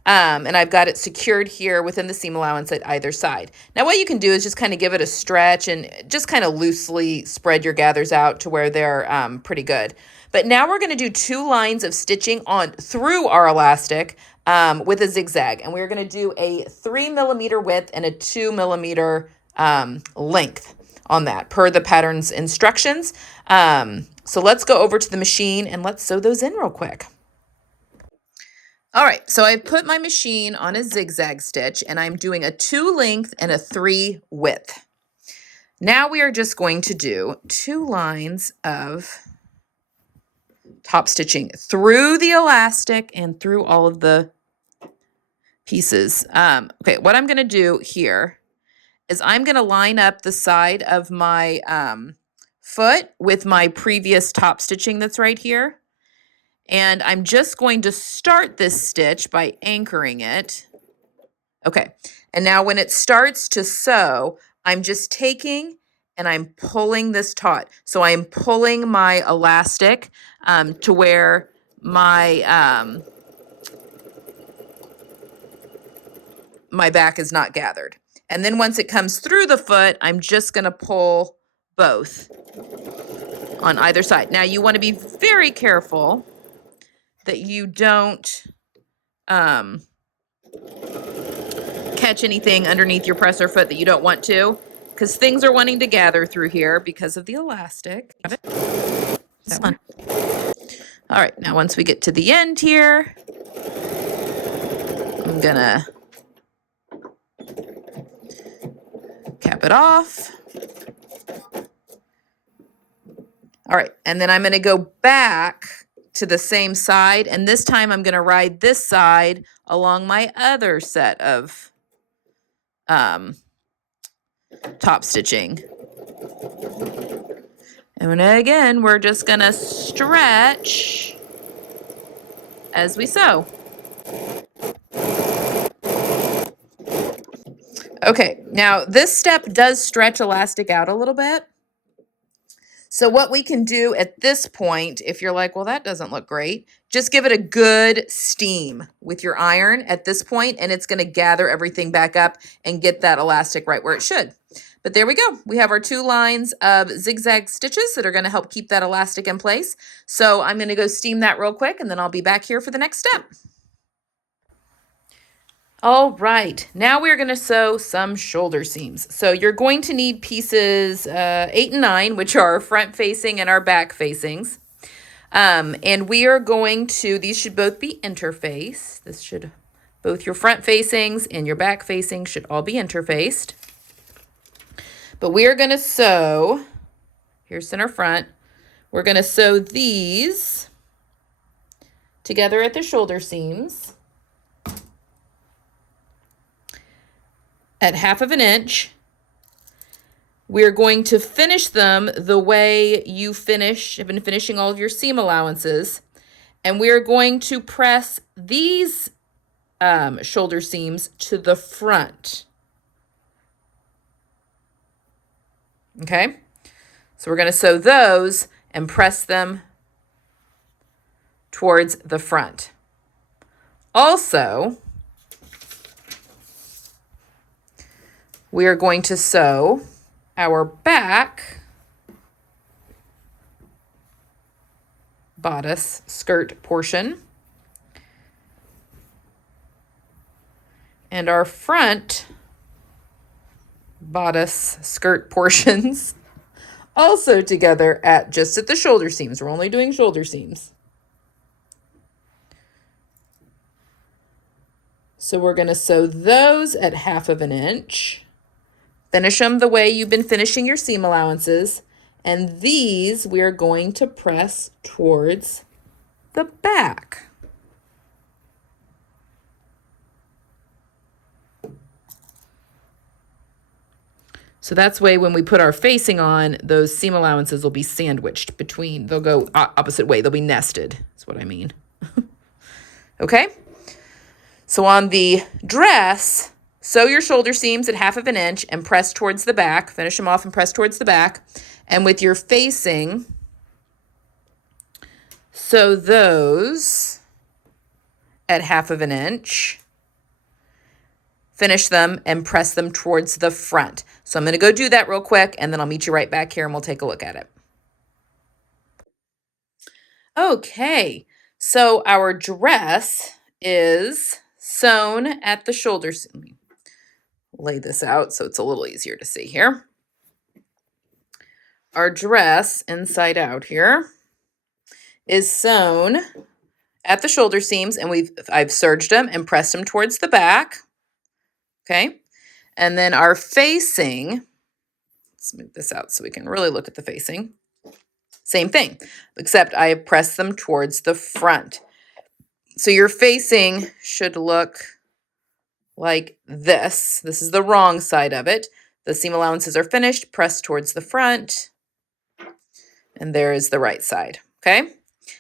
and I've got it secured here within the seam allowance at either side. Now what you can do is just kind of give it a stretch and just kind of loosely spread your gathers out to where they're pretty good. But now we're going to do 2 lines of stitching on through our elastic with a zigzag, and we're going to do a 3mm width and a 2mm length on that per the pattern's instructions. So let's go over to the machine and let's sew those in real quick. All right, so I put my machine on a zigzag stitch and I'm doing a 2 length and a 3 width. Now we are just going to do 2 lines of top stitching through the elastic and through all of the pieces. Okay, what I'm going to do here is I'm going to line up the side of my foot with my previous top stitching that's right here. And I'm just going to start this stitch by anchoring it. Okay, and now when it starts to sew, I'm just taking and I'm pulling this taut. So I'm pulling my elastic to where my my back is not gathered. And then once it comes through the foot, I'm just going to pull both on either side. Now you want to be very careful that you don't catch anything underneath your presser foot that you don't want to, because things are wanting to gather through here because of the elastic. This one. All right, now once we get to the end here, I'm gonna cap it off. All right, and then I'm gonna go back to the same side, and this time I'm gonna ride this side along my other set of top stitching. And again, we're just gonna stretch as we sew. Okay, now this step does stretch elastic out a little bit. So what we can do at this point, if you're like, well, that doesn't look great, just give it a good steam with your iron at this point, and it's going to gather everything back up and get that elastic right where it should. But there we go. We have our 2 lines of zigzag stitches that are going to help keep that elastic in place. So I'm going to go steam that real quick, and then I'll be back here for the next step. All right, now we're going to sew some shoulder seams. So you're going to need pieces 8 and 9, which are our front facing and our back facings. And we are going to, these should both be interfaced. This should, both your front facings and your back facings should all be interfaced. But we are going to sew, here's center front, we're going to sew these together at the shoulder seams at 1/2 inch. We're going to finish them the way you have been finishing all of your seam allowances. And we are going to press these shoulder seams to the front. Okay, so we're going to sew those and press them towards the front. Also, we are going to sew our back bodice skirt portion and our front bodice skirt portions also together at the shoulder seams. We're only doing shoulder seams. So we're going to sew those at 1/2 inch. Finish them the way you've been finishing your seam allowances. And these we are going to press towards the back. So that's way when we put our facing on, those seam allowances will be sandwiched between, they'll go opposite way, they'll be nested, that's what I mean. Okay? So on the dress, sew your shoulder seams at 1/2 inch and press towards the back. Finish them off and press towards the back. And with your facing, sew those at 1/2 inch. Finish them and press them towards the front. So I'm going to go do that real quick, and then I'll meet you right back here and we'll take a look at it. Okay, so our dress is sewn at the shoulders. Let me lay this out so it's a little easier to see here. Our dress inside out here is sewn at the shoulder seams, and I've serged them and pressed them towards the back. Okay, and then our facing, let's move this out so we can really look at the facing. Same thing, except I have pressed them towards the front. So your facing should look like this. This is the wrong side of it. The seam allowances are finished, pressed towards the front, and there is the right side, okay?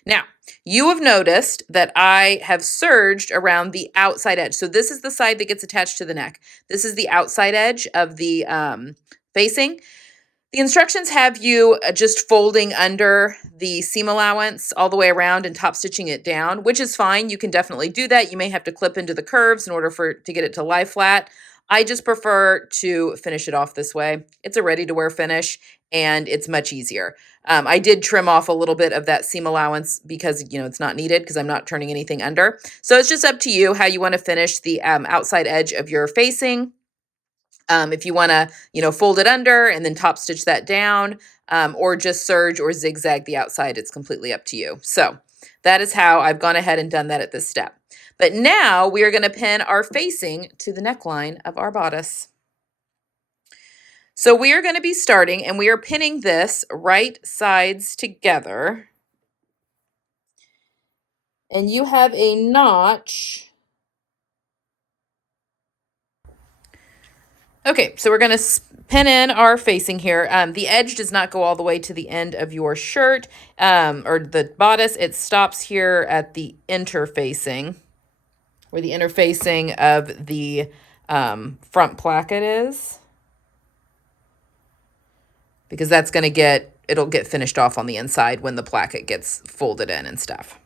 Now, you have noticed that I have serged around the outside edge. So this is the side that gets attached to the neck. This is the outside edge of the facing. The instructions have you just folding under the seam allowance all the way around and top stitching it down, which is fine. You can definitely do that. You may have to clip into the curves in order to get it to lie flat. I just prefer to finish it off this way. It's a ready-to-wear finish, and it's much easier. I did trim off a little bit of that seam allowance because, it's not needed because I'm not turning anything under. So it's just up to you how you want to finish the outside edge of your facing. If you want to, fold it under and then top stitch that down, or just serge or zigzag the outside, it's completely up to you. So that is how I've gone ahead and done that at this step. But now we are going to pin our facing to the neckline of our bodice. So we are going to be starting, and we are pinning this right sides together. And you have a notch. Okay, so we're going to pin in our facing here. The edge does not go all the way to the end of your shirt or the bodice. It stops here at the interfacing, where the interfacing of the front placket is, because that's going to it'll get finished off on the inside when the placket gets folded in and stuff.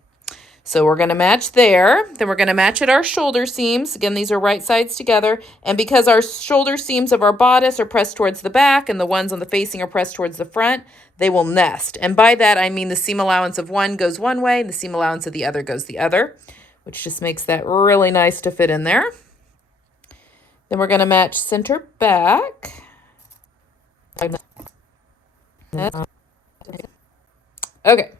So we're going to match there. Then we're going to match at our shoulder seams. Again, these are right sides together. And because our shoulder seams of our bodice are pressed towards the back and the ones on the facing are pressed towards the front, they will nest. And by that, I mean the seam allowance of one goes one way, and the seam allowance of the other goes the other, which just makes that really nice to fit in there. Then we're going to match center back. Okay.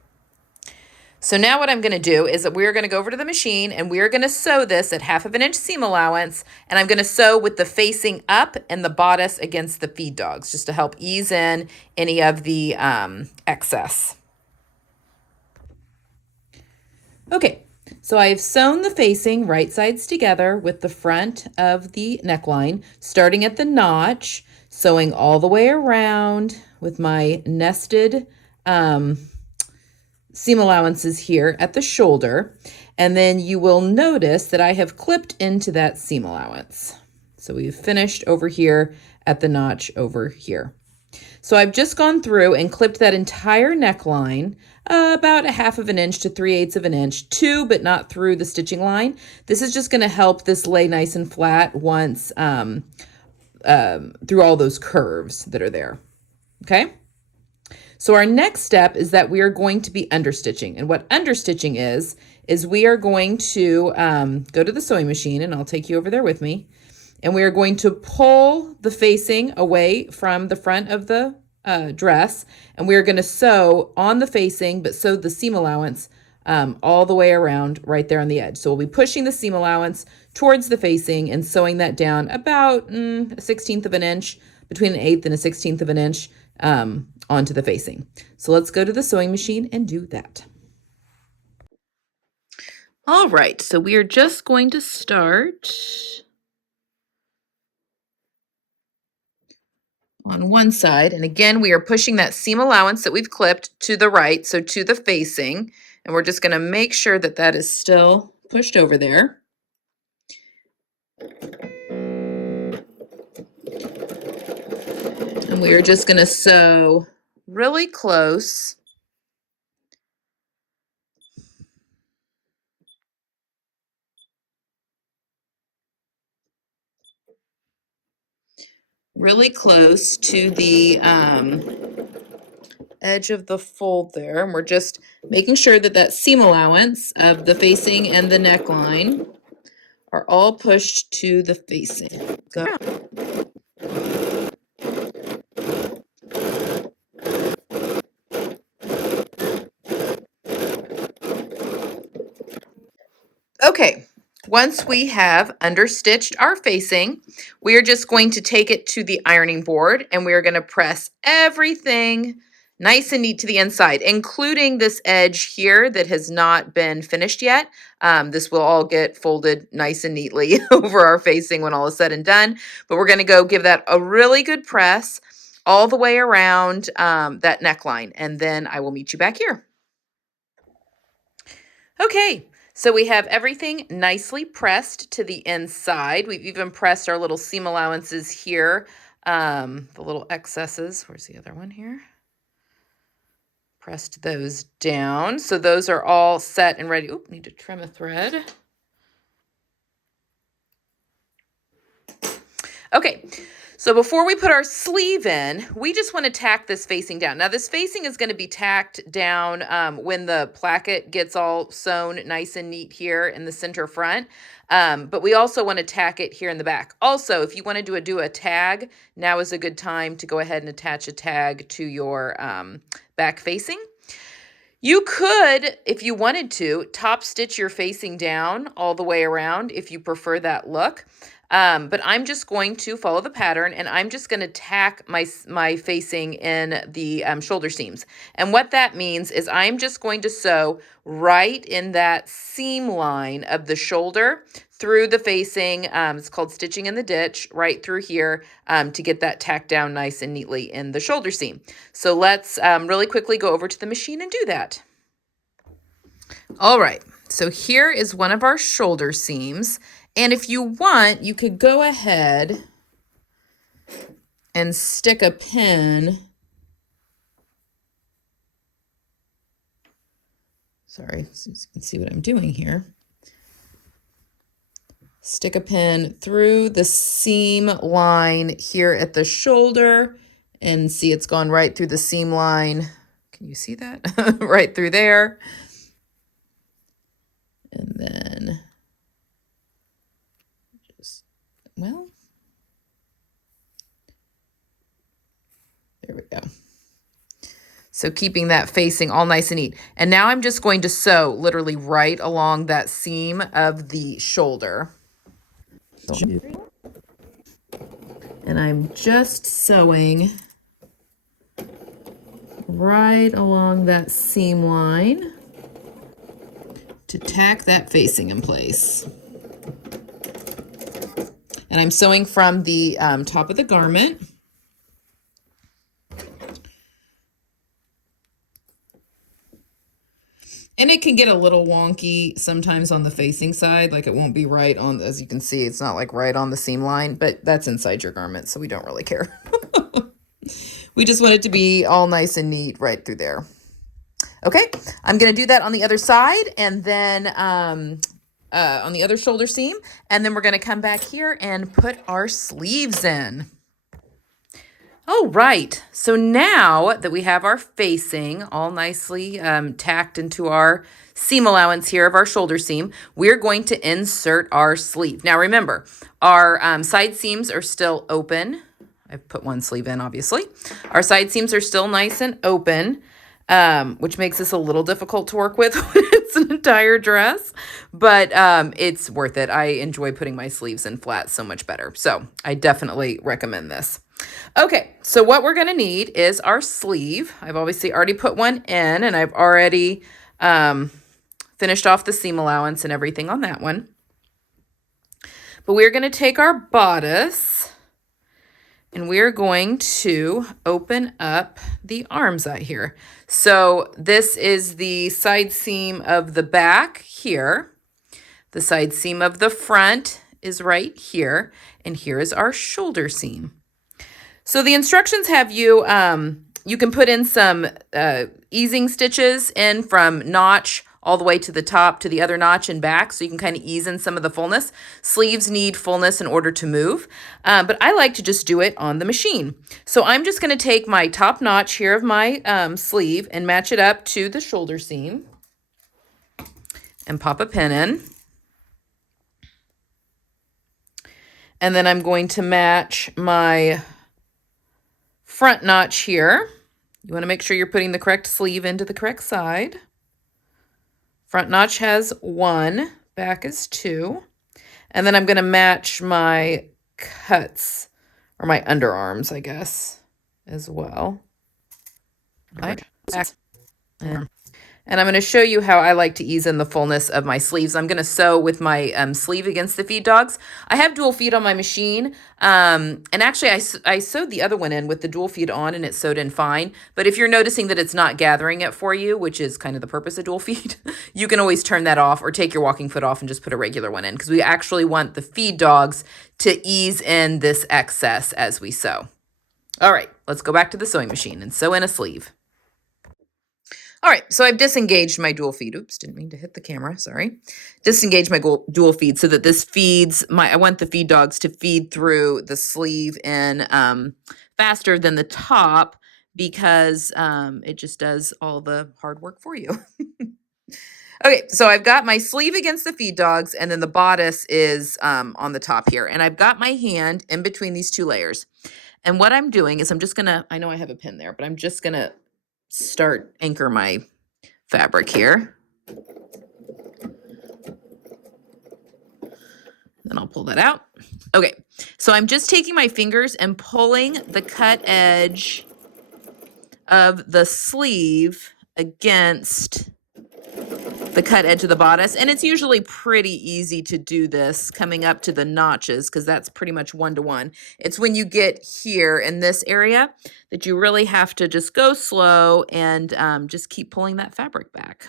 So now what I'm going to do is that we're going to go over to the machine and we're going to sew this at 1/2 inch seam allowance, and I'm going to sew with the facing up and the bodice against the feed dogs just to help ease in any of the excess. Okay, so I've sewn the facing right sides together with the front of the neckline, starting at the notch, sewing all the way around with my nested seam allowances here at the shoulder, and then you will notice that I have clipped into that seam allowance. So we've finished over here at the notch over here. So I've just gone through and clipped that entire neckline about 1/2 inch to 3/8 inch to, but not through the stitching line. This is just going to help this lay nice and flat once through all those curves that are there. Okay. So our next step is that we are going to be understitching. And what understitching is we are going to go to the sewing machine, and I'll take you over there with me. And we are going to pull the facing away from the front of the dress. And we are going to sew on the facing, but sew the seam allowance all the way around right there on the edge. So we'll be pushing the seam allowance towards the facing and sewing that down about 1/16 inch, between 1/8 and 1/16 inch onto the facing. So let's go to the sewing machine and do that. All right, so we are just going to start on one side. And again, we are pushing that seam allowance that we've clipped to the right, so to the facing. And we're just going to make sure that that is still pushed over there. And we are just going to sew really close. Really close to the edge of the fold there. And we're just making sure that that seam allowance of the facing and the neckline are all pushed to the facing. Go. Okay, once we have understitched our facing, we are just going to take it to the ironing board, and we are going to press everything nice and neat to the inside, including this edge here that has not been finished yet. This will all get folded nice and neatly over our facing when all is said and done, but we're going to go give that a really good press all the way around that neckline, and then I will meet you back here. Okay, so we have everything nicely pressed to the inside. We've even pressed our little seam allowances here, the little excesses. Where's the other one here? Pressed those down. So those are all set and ready. Oop, need to trim a thread. Okay, so before we put our sleeve in, we just want to tack this facing down. Now this facing is going to be tacked down when the placket gets all sewn nice and neat here in the center front. But we also want to tack it here in the back. Also, if you want to do a tag, now is a good time to go ahead and attach a tag to your back facing. You could, if you wanted to, top stitch your facing down all the way around if you prefer that look. But I'm just going to follow the pattern, and I'm just going to tack my facing in the shoulder seams. And what that means is I'm just going to sew right in that seam line of the shoulder through the facing. It's called stitching in the ditch, right through here to get that tacked down nice and neatly in the shoulder seam. So let's really quickly go over to the machine and do that. All right, so here is one of our shoulder seams. And if you want, you could go ahead and stick a pin Sorry, so you can see what I'm doing here. Stick a pin through the seam line here at the shoulder and see it's gone right through the seam line. Can you see that? Right through there. And then just, well, there we go. So keeping that facing all nice and neat. And now I'm just going to sew literally right along that seam of the shoulder. And I'm just sewing right along that seam line to tack that facing in place. And I'm sewing from the top of the garment. And it can get a little wonky sometimes on the facing side, like it won't be right on, as you can see, it's not like right on the seam line, but that's inside your garment, so we don't really care. We just want it to be all nice and neat right through there. Okay, I'm gonna do that on the other side and then on the other shoulder seam, and then we're gonna come back here and put our sleeves in. Oh, right. So now that we have our facing all nicely tacked into our seam allowance here of our shoulder seam, we're going to insert our sleeve. Now remember, our side seams are still open. I've put one sleeve in, obviously. Our side seams are still nice and open, which makes this a little difficult to work with when it's an entire dress, but it's worth it. I enjoy putting my sleeves in flat so much better. So I definitely recommend this. Okay, so what we're going to need is our sleeve. I've obviously already put one in, and I've already finished off the seam allowance and everything on that one. But we're going to take our bodice, and we're going to open up the arms out here. So this is the side seam of the back here. The side seam of the front is right here, and here is our shoulder seam. So the instructions have you, you can put in some easing stitches in from notch all the way to the top to the other notch and back, so you can kind of ease in some of the fullness. Sleeves need fullness in order to move, but I like to just do it on the machine. So I'm just going to take my top notch here of my sleeve and match it up to the shoulder seam and pop a pin in. And then I'm going to match my front notch here. You want to make sure you're putting the correct sleeve into the correct side. Front notch has 1, back is 2. And then I'm going to match my cuts, or my underarms, I guess, as well. And I'm going to show you how I like to ease in the fullness of my sleeves. I'm going to sew with my sleeve against the feed dogs. I have dual feed on my machine. And actually, I sewed the other one in with the dual feed on, and it sewed in fine. But if you're noticing that it's not gathering it for you, which is kind of the purpose of dual feed, you can always turn that off or take your walking foot off and just put a regular one in, because we actually want the feed dogs to ease in this excess as we sew. All right, let's go back to the sewing machine and sew in a sleeve. All right, so I've disengaged my dual feed. Oops, didn't mean to hit the camera, sorry. Disengaged my dual feed so that this feeds I want the feed dogs to feed through the sleeve in faster than the top, because it just does all the hard work for you. Okay, so I've got my sleeve against the feed dogs, and then the bodice is on the top here. And I've got my hand in between these two layers. And what I'm doing is I'm just gonna, I know I have a pin there, but I'm just gonna anchor my fabric here. Then I'll pull that out. Okay, so I'm just taking my fingers and pulling the cut edge of the sleeve against the cut edge of the bodice. And it's usually pretty easy to do this coming up to the notches, because that's pretty much 1-to-1. It's when you get here in this area that you really have to just go slow and just keep pulling that fabric back.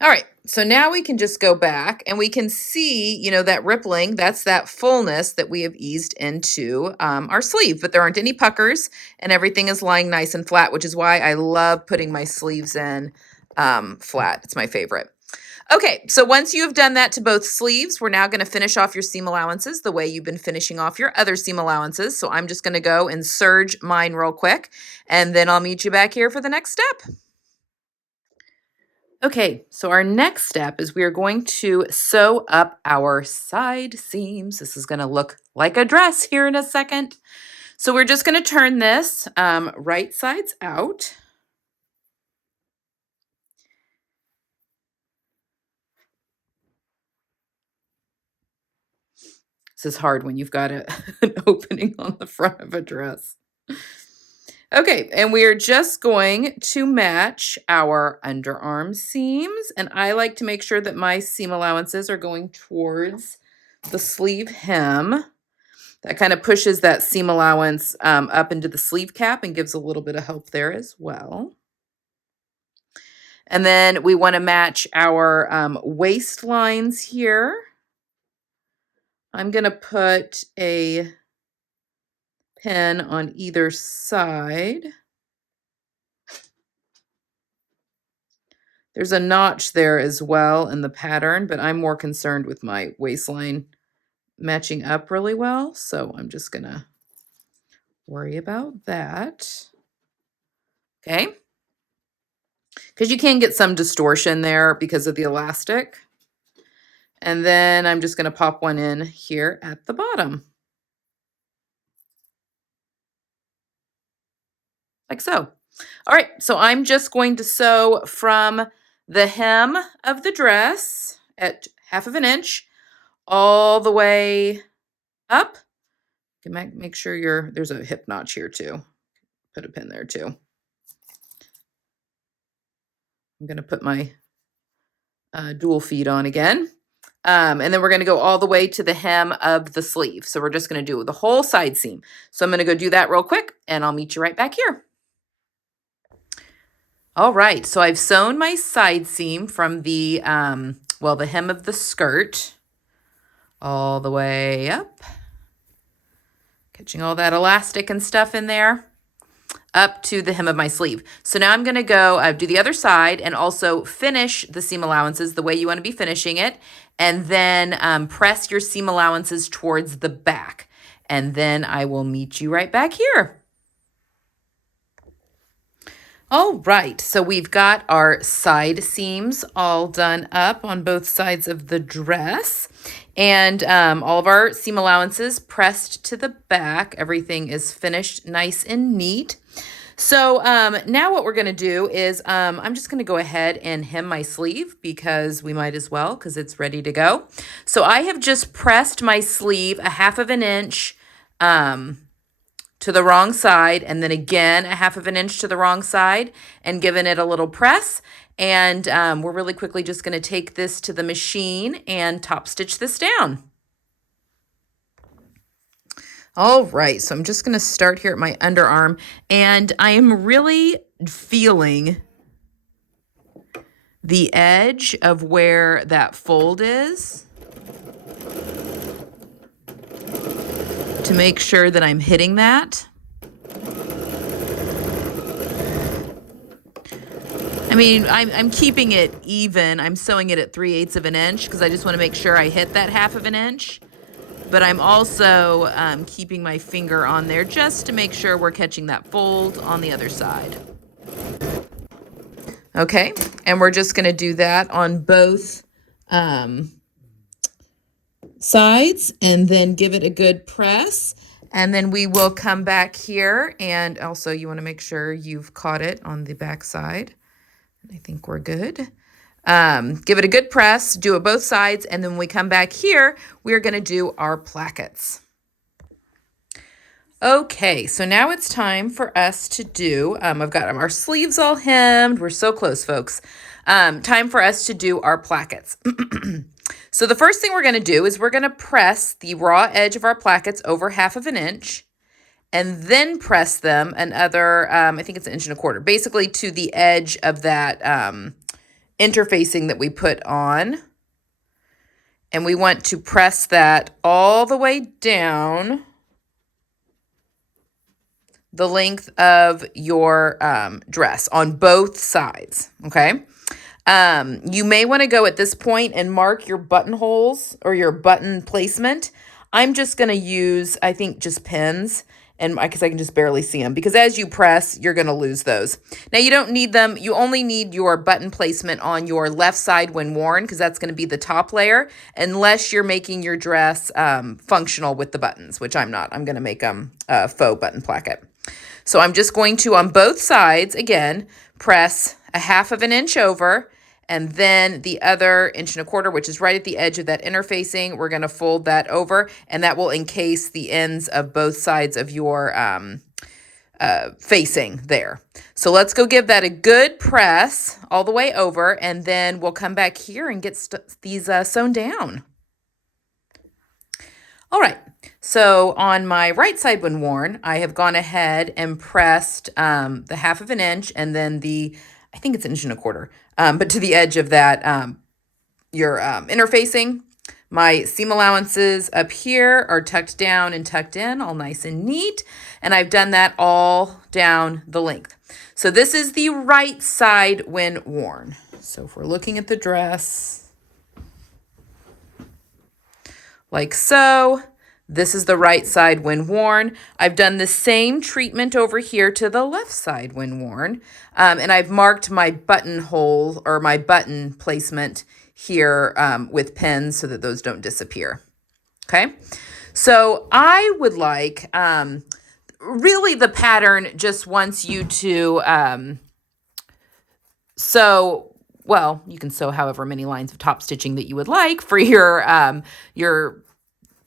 All right, so now we can just go back and we can see, you know, that rippling, that's that fullness that we have eased into our sleeve, but there aren't any puckers and everything is lying nice and flat, which is why I love putting my sleeves in flat. It's my favorite. Okay, so once you have done that to both sleeves, we're now going to finish off your seam allowances the way you've been finishing off your other seam allowances. So I'm just going to go and serge mine real quick, and then I'll meet you back here for the next step. Okay, so our next step is we are going to sew up our side seams. This is going to look like a dress here in a second. So we're just going to turn this right sides out. This is hard when you've got an opening on the front of a dress. Okay, and we are just going to match our underarm seams. And I like to make sure that my seam allowances are going towards the sleeve hem. That kind of pushes that seam allowance up into the sleeve cap and gives a little bit of help there as well. And then we want to match our waist lines here. I'm going to put a pin on either side. There's a notch there as well in the pattern, but I'm more concerned with my waistline matching up really well. So I'm just going to worry about that. Okay. Because you can get some distortion there because of the elastic. And then I'm just going to pop one in here at the bottom. Like so. All right, so I'm just going to sew from the hem of the dress at 1/2 inch all the way up. You can make sure there's a hip notch here too. Put a pin there too. I'm going to put my dual feed on again. And then we're going to go all the way to the hem of the sleeve. So we're just going to do the whole side seam. So I'm going to go do that real quick and I'll meet you right back here. All right, so I've sewn my side seam from the, the hem of the skirt all the way up, catching all that elastic and stuff in there, up to the hem of my sleeve. So now I'm going to go do the other side and also finish the seam allowances the way you want to be finishing it, and then press your seam allowances towards the back. And then I will meet you right back here. All right, so we've got our side seams all done up on both sides of the dress, and all of our seam allowances pressed to the back. Everything is finished nice and neat. So now what we're going to do is I'm just going to go ahead and hem my sleeve because we might as well, because it's ready to go. So I have just pressed my sleeve 1/2 inch to the wrong side, and then again 1/2 inch to the wrong side, and given it a little press. And we're really quickly just going to take this to the machine and top stitch this down. All right, so I'm just going to start here at my underarm, and I am really feeling the edge of where that fold is to make sure that I'm hitting that. I mean, I'm keeping it even. I'm sewing it at 3/8 of an inch because I just want to make sure I hit that 1/2 inch. But I'm also keeping my finger on there just to make sure we're catching that fold on the other side. Okay, and we're just going to do that on both sides, and then give it a good press. And then we will come back here, and also you want to make sure you've caught it on the back side. I think we're good. Give it a good press, do it both sides, and then when we come back here, we're going to do our plackets. Okay, so now it's time for us to do, I've got our sleeves all hemmed. We're so close, folks. Time for us to do our plackets. So the first thing we're going to do is we're going to press the raw edge of our plackets over 1/2 inch, and then press them another, I think it's 1 1/4 inches, basically to the edge of that interfacing that we put on. And we want to press that all the way down the length of your dress on both sides, okay? You may want to go at this point and mark your buttonholes or your button placement. I'm just going to use, I think, just pins, and because I can just barely see them, because as you press, you're going to lose those. Now, you don't need them. You only need your button placement on your left side when worn, because that's going to be the top layer, unless you're making your dress functional with the buttons, which I'm not. I'm going to make them faux button placket. So I'm just going to, on both sides, again, press a 1/2 inch over, and then the other 1.25 inches, which is right at the edge of that interfacing, we're going to fold that over, and that will encase the ends of both sides of your facing there. So let's go give that a good press all the way over, and then we'll come back here and get these sewn down. All right, so on my right side when worn, I have gone ahead and pressed the 1/2 inch, and then I think it's 1.25 inches, but to the edge of that, your interfacing. My seam allowances up here are tucked down and tucked in, all nice and neat, and I've done that all down the length. So this is the right side when worn. So if we're looking at the dress, like so, this is the right side when worn. I've done the same treatment over here to the left side when worn. And I've marked my buttonhole or my button placement here with pins so that those don't disappear. Okay. So I would like, really the pattern just wants you to sew, well, you can sew however many lines of top stitching that you would like for your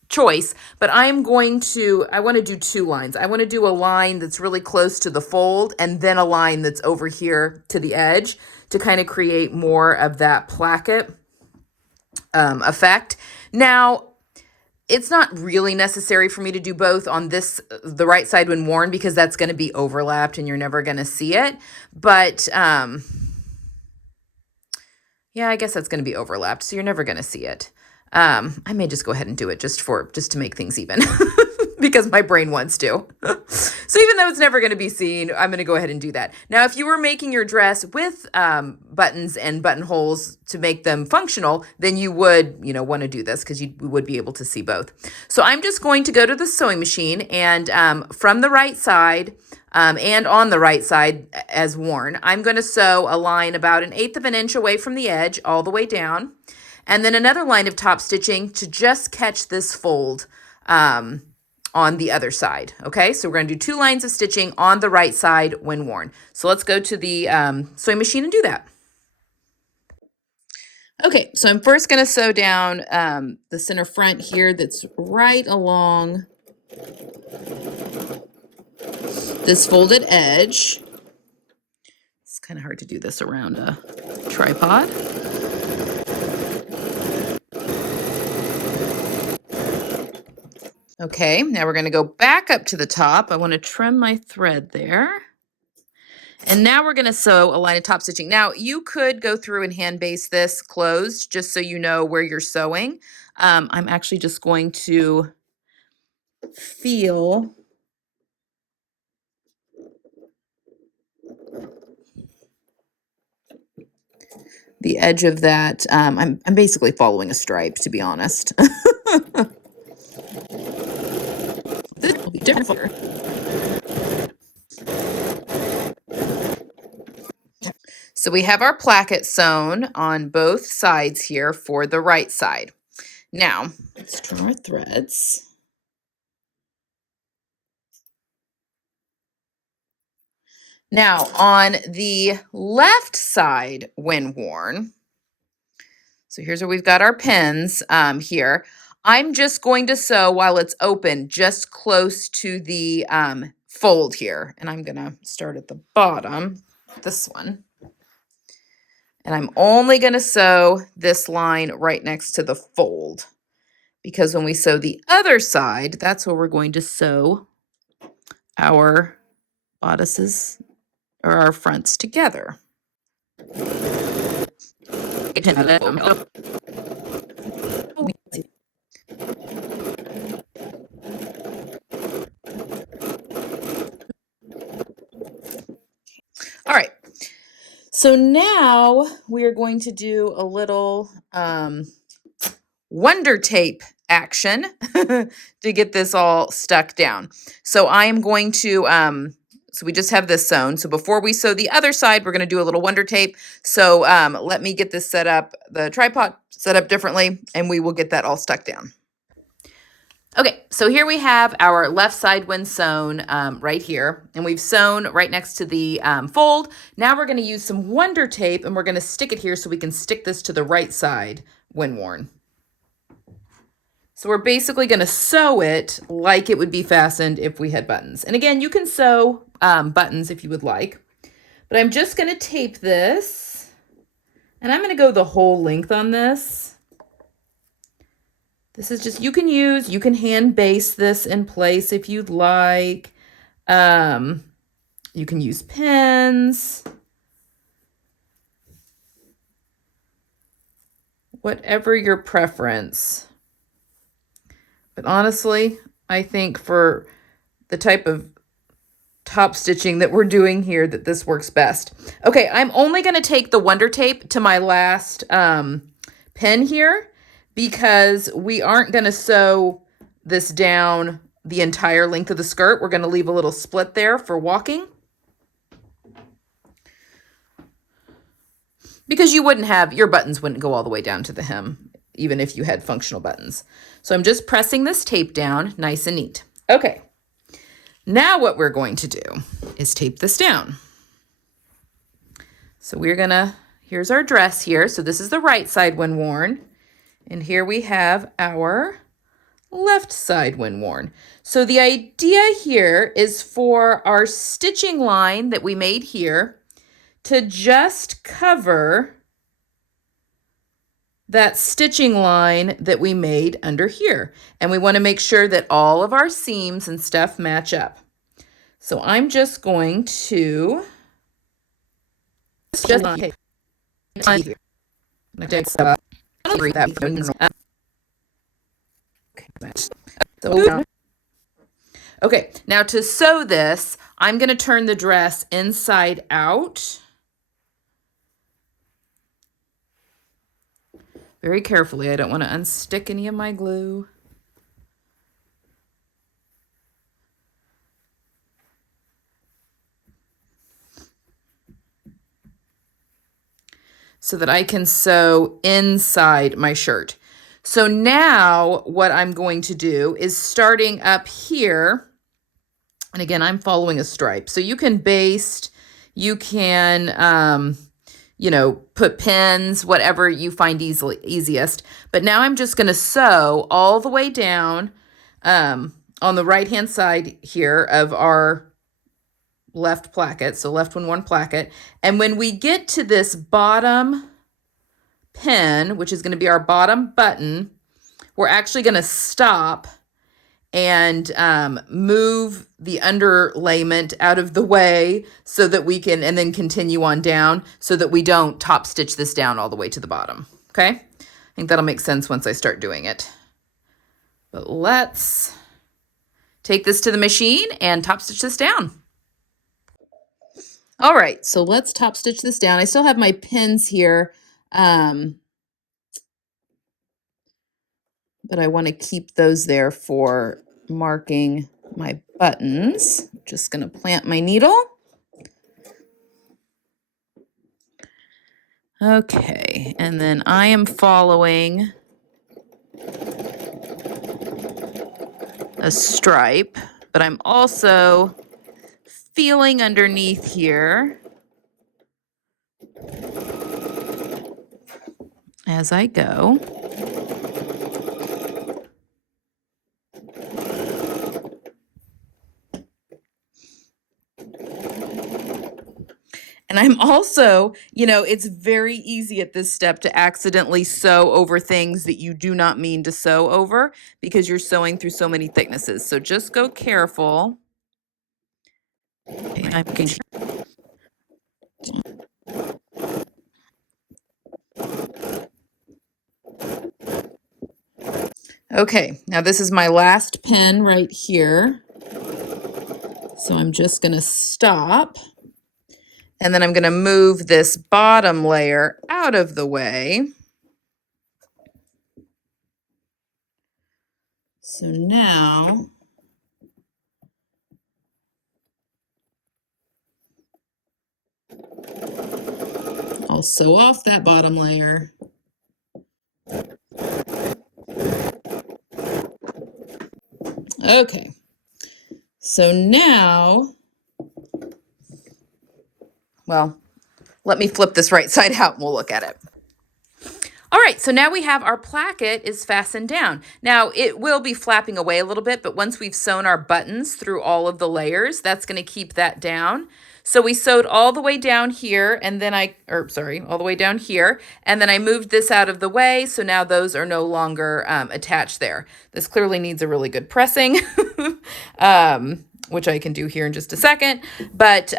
choice, but I want to do 2 lines. I want to do a line that's really close to the fold, and then a line that's over here to the edge to kind of create more of that placket effect. Now, it's not really necessary for me to do both on the right side when worn, because that's going to be overlapped and you're never going to see it. But yeah, I guess that's going to be overlapped, so you're never going to see it. I may just go ahead and do it just to make things even because my brain wants to. So even though it's never going to be seen, I'm going to go ahead and do that. Now, if you were making your dress with buttons and buttonholes to make them functional, then you would, want to do this because you would be able to see both. So I'm just going to go to the sewing machine, and from the right side and on the right side as worn, I'm going to sew a line about 1/8 inch away from the edge all the way down. And then another line of top stitching to just catch this fold on the other side. Okay, so we're going to do 2 lines of stitching on the right side when worn. So let's go to the sewing machine and do that. Okay, so I'm first going to sew down the center front here that's right along this folded edge. It's kind of hard to do this around a tripod. Okay, now we're going to go back up to the top. I want to trim my thread there. And now we're going to sew a line of top stitching. Now, you could go through and hand base this closed just so you know where you're sewing. I'm actually just going to feel the edge of that. I'm basically following a stripe, to be honest. This will be different for her. So we have our placket sewn on both sides here for the right side. Now, let's draw our threads. Now, on the left side when worn, so here's where we've got our pins here. I'm just going to sew while it's open, just close to the fold here. And I'm going to start at the bottom, this one. And I'm only going to sew this line right next to the fold, because when we sew the other side, that's where we're going to sew our bodices or our fronts together. All right. So now we are going to do a little wonder tape action to get this all stuck down. So I am going to, so we just have this sewn. So before we sew the other side, we're going to do a little wonder tape. So let me get this set up, the tripod set up differently, and we will get that all stuck down. Okay, so here we have our left side when sewn right here, and we've sewn right next to the fold. Now we're going to use some wonder tape, and we're going to stick it here so we can stick this to the right side when worn. So we're basically going to sew it like it would be fastened if we had buttons. And again, you can sew buttons if you would like, but I'm just going to tape this, and I'm going to go the whole length on this. This is just, you can hand base this in place if you'd like. You can use pins. Whatever your preference. But honestly, I think for the type of top stitching that we're doing here, that this works best. Okay, I'm only going to take the wonder tape to my last pin here, because we aren't going to sew this down the entire length of the skirt. We're going to leave a little split there for walking, because you wouldn't have, your buttons wouldn't go all the way down to the hem, even if you had functional buttons. So I'm just pressing this tape down nice and neat. Okay, now what we're going to do is tape this down. So we're going to, here's our dress here. So this is the right side when worn. And here we have our left side when worn. So the idea here is for our stitching line that we made here to just cover that stitching line that we made under here. And we want to make sure that all of our seams and stuff match up. So I'm just going to okay, now to sew this, I'm going to turn the dress inside out. Very carefully. I don't want to unstick any of my glue. So that I can sew inside my shirt. So now what I'm going to do is, starting up here, and again, I'm following a stripe. So you can baste, you can, you know, put pins, whatever you find easiest. But now I'm just going to sew all the way down on the right-hand side here of our left placket, so left when worn placket. And when we get to this bottom pin, which is going to be our bottom button, we're actually going to stop and move the underlayment out of the way so that we can, and then continue on down so that we don't top stitch this down all the way to the bottom. Okay, I think that'll make sense once I start doing it. But let's take this to the machine and top stitch this down. All right, so let's top stitch this down. I still have my pins here, but I want to keep those there for marking my buttons. Just going to plant my needle. Okay, and then I am following a stripe, but I'm also feeling underneath here as I go. And I'm also, you know, it's very easy at this step to accidentally sew over things that you do not mean to sew over because you're sewing through so many thicknesses. So just go careful. Okay, I'm going to Okay, now this is my last pin right here. So I'm just going to stop. And then I'm going to move this bottom layer out of the way. So now I'll sew off that bottom layer. Okay, so now, well, let me flip this right side out and we'll look at it. All right, so now we have our placket is fastened down. Now it will be flapping away a little bit, but once we've sewn our buttons through all of the layers, that's going to keep that down. So we sewed all the way down here and then all the way down here. And then I moved this out of the way. So now those are no longer attached there. This clearly needs a really good pressing, which I can do here in just a second. But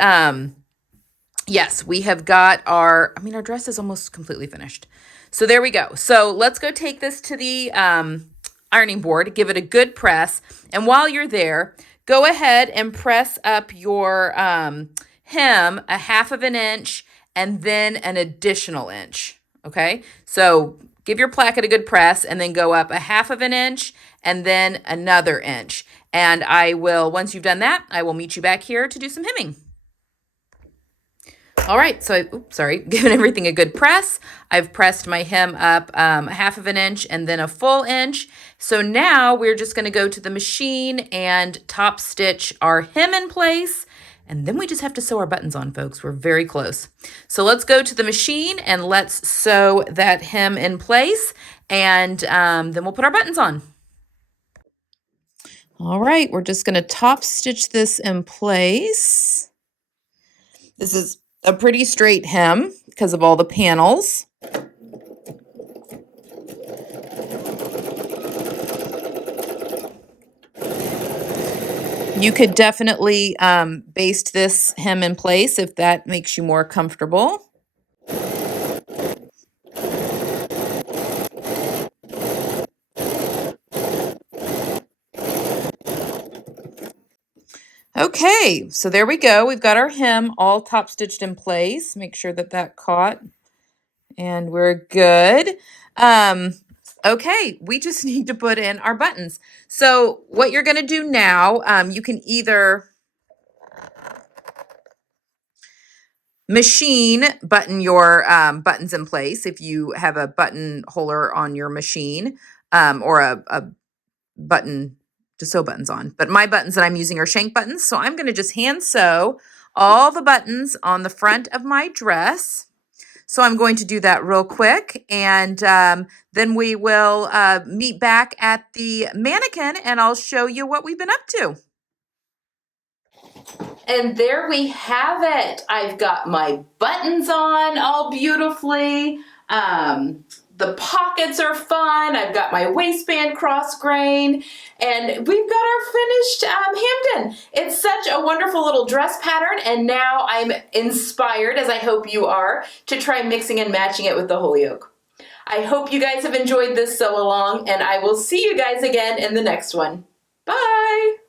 yes, we have got our dress is almost completely finished. So there we go. So let's go take this to the ironing board, give it a good press. And while you're there, go ahead and press up your hem 1/2 inch and then an additional inch. Okay, so give your placket a good press and then go up 1/2 inch and then another inch. And once you've done that, I will meet you back here to do some hemming. All right, so given everything a good press. I've pressed my hem up 1/2 inch and then a full inch. So now we're just going to go to the machine and top stitch our hem in place. And then we just have to sew our buttons on, folks. We're very close. So let's go to the machine and let's sew that hem in place. And then we'll put our buttons on. All right, we're just going to top stitch this in place. This is a pretty straight hem because of all the panels. You could definitely baste this hem in place if that makes you more comfortable. Okay, so there we go. We've got our hem all top stitched in place. Make sure that that caught and we're good. Okay, we just need to put in our buttons. So what you're going to do now, you can either machine button your buttons in place if you have a button holder on your machine or a button to sew buttons on. But my buttons that I'm using are shank buttons. So I'm going to just hand sew all the buttons on the front of my dress. So I'm going to do that real quick. And then we will meet back at the mannequin and I'll show you what we've been up to. And there we have it. I've got my buttons on all beautifully. The pockets are fun. I've got my waistband cross-grained, and we've got our finished Hampden. It's such a wonderful little dress pattern, and now I'm inspired, as I hope you are, to try mixing and matching it with the Holyoke. I hope you guys have enjoyed this sew along, and I will see you guys again in the next one. Bye!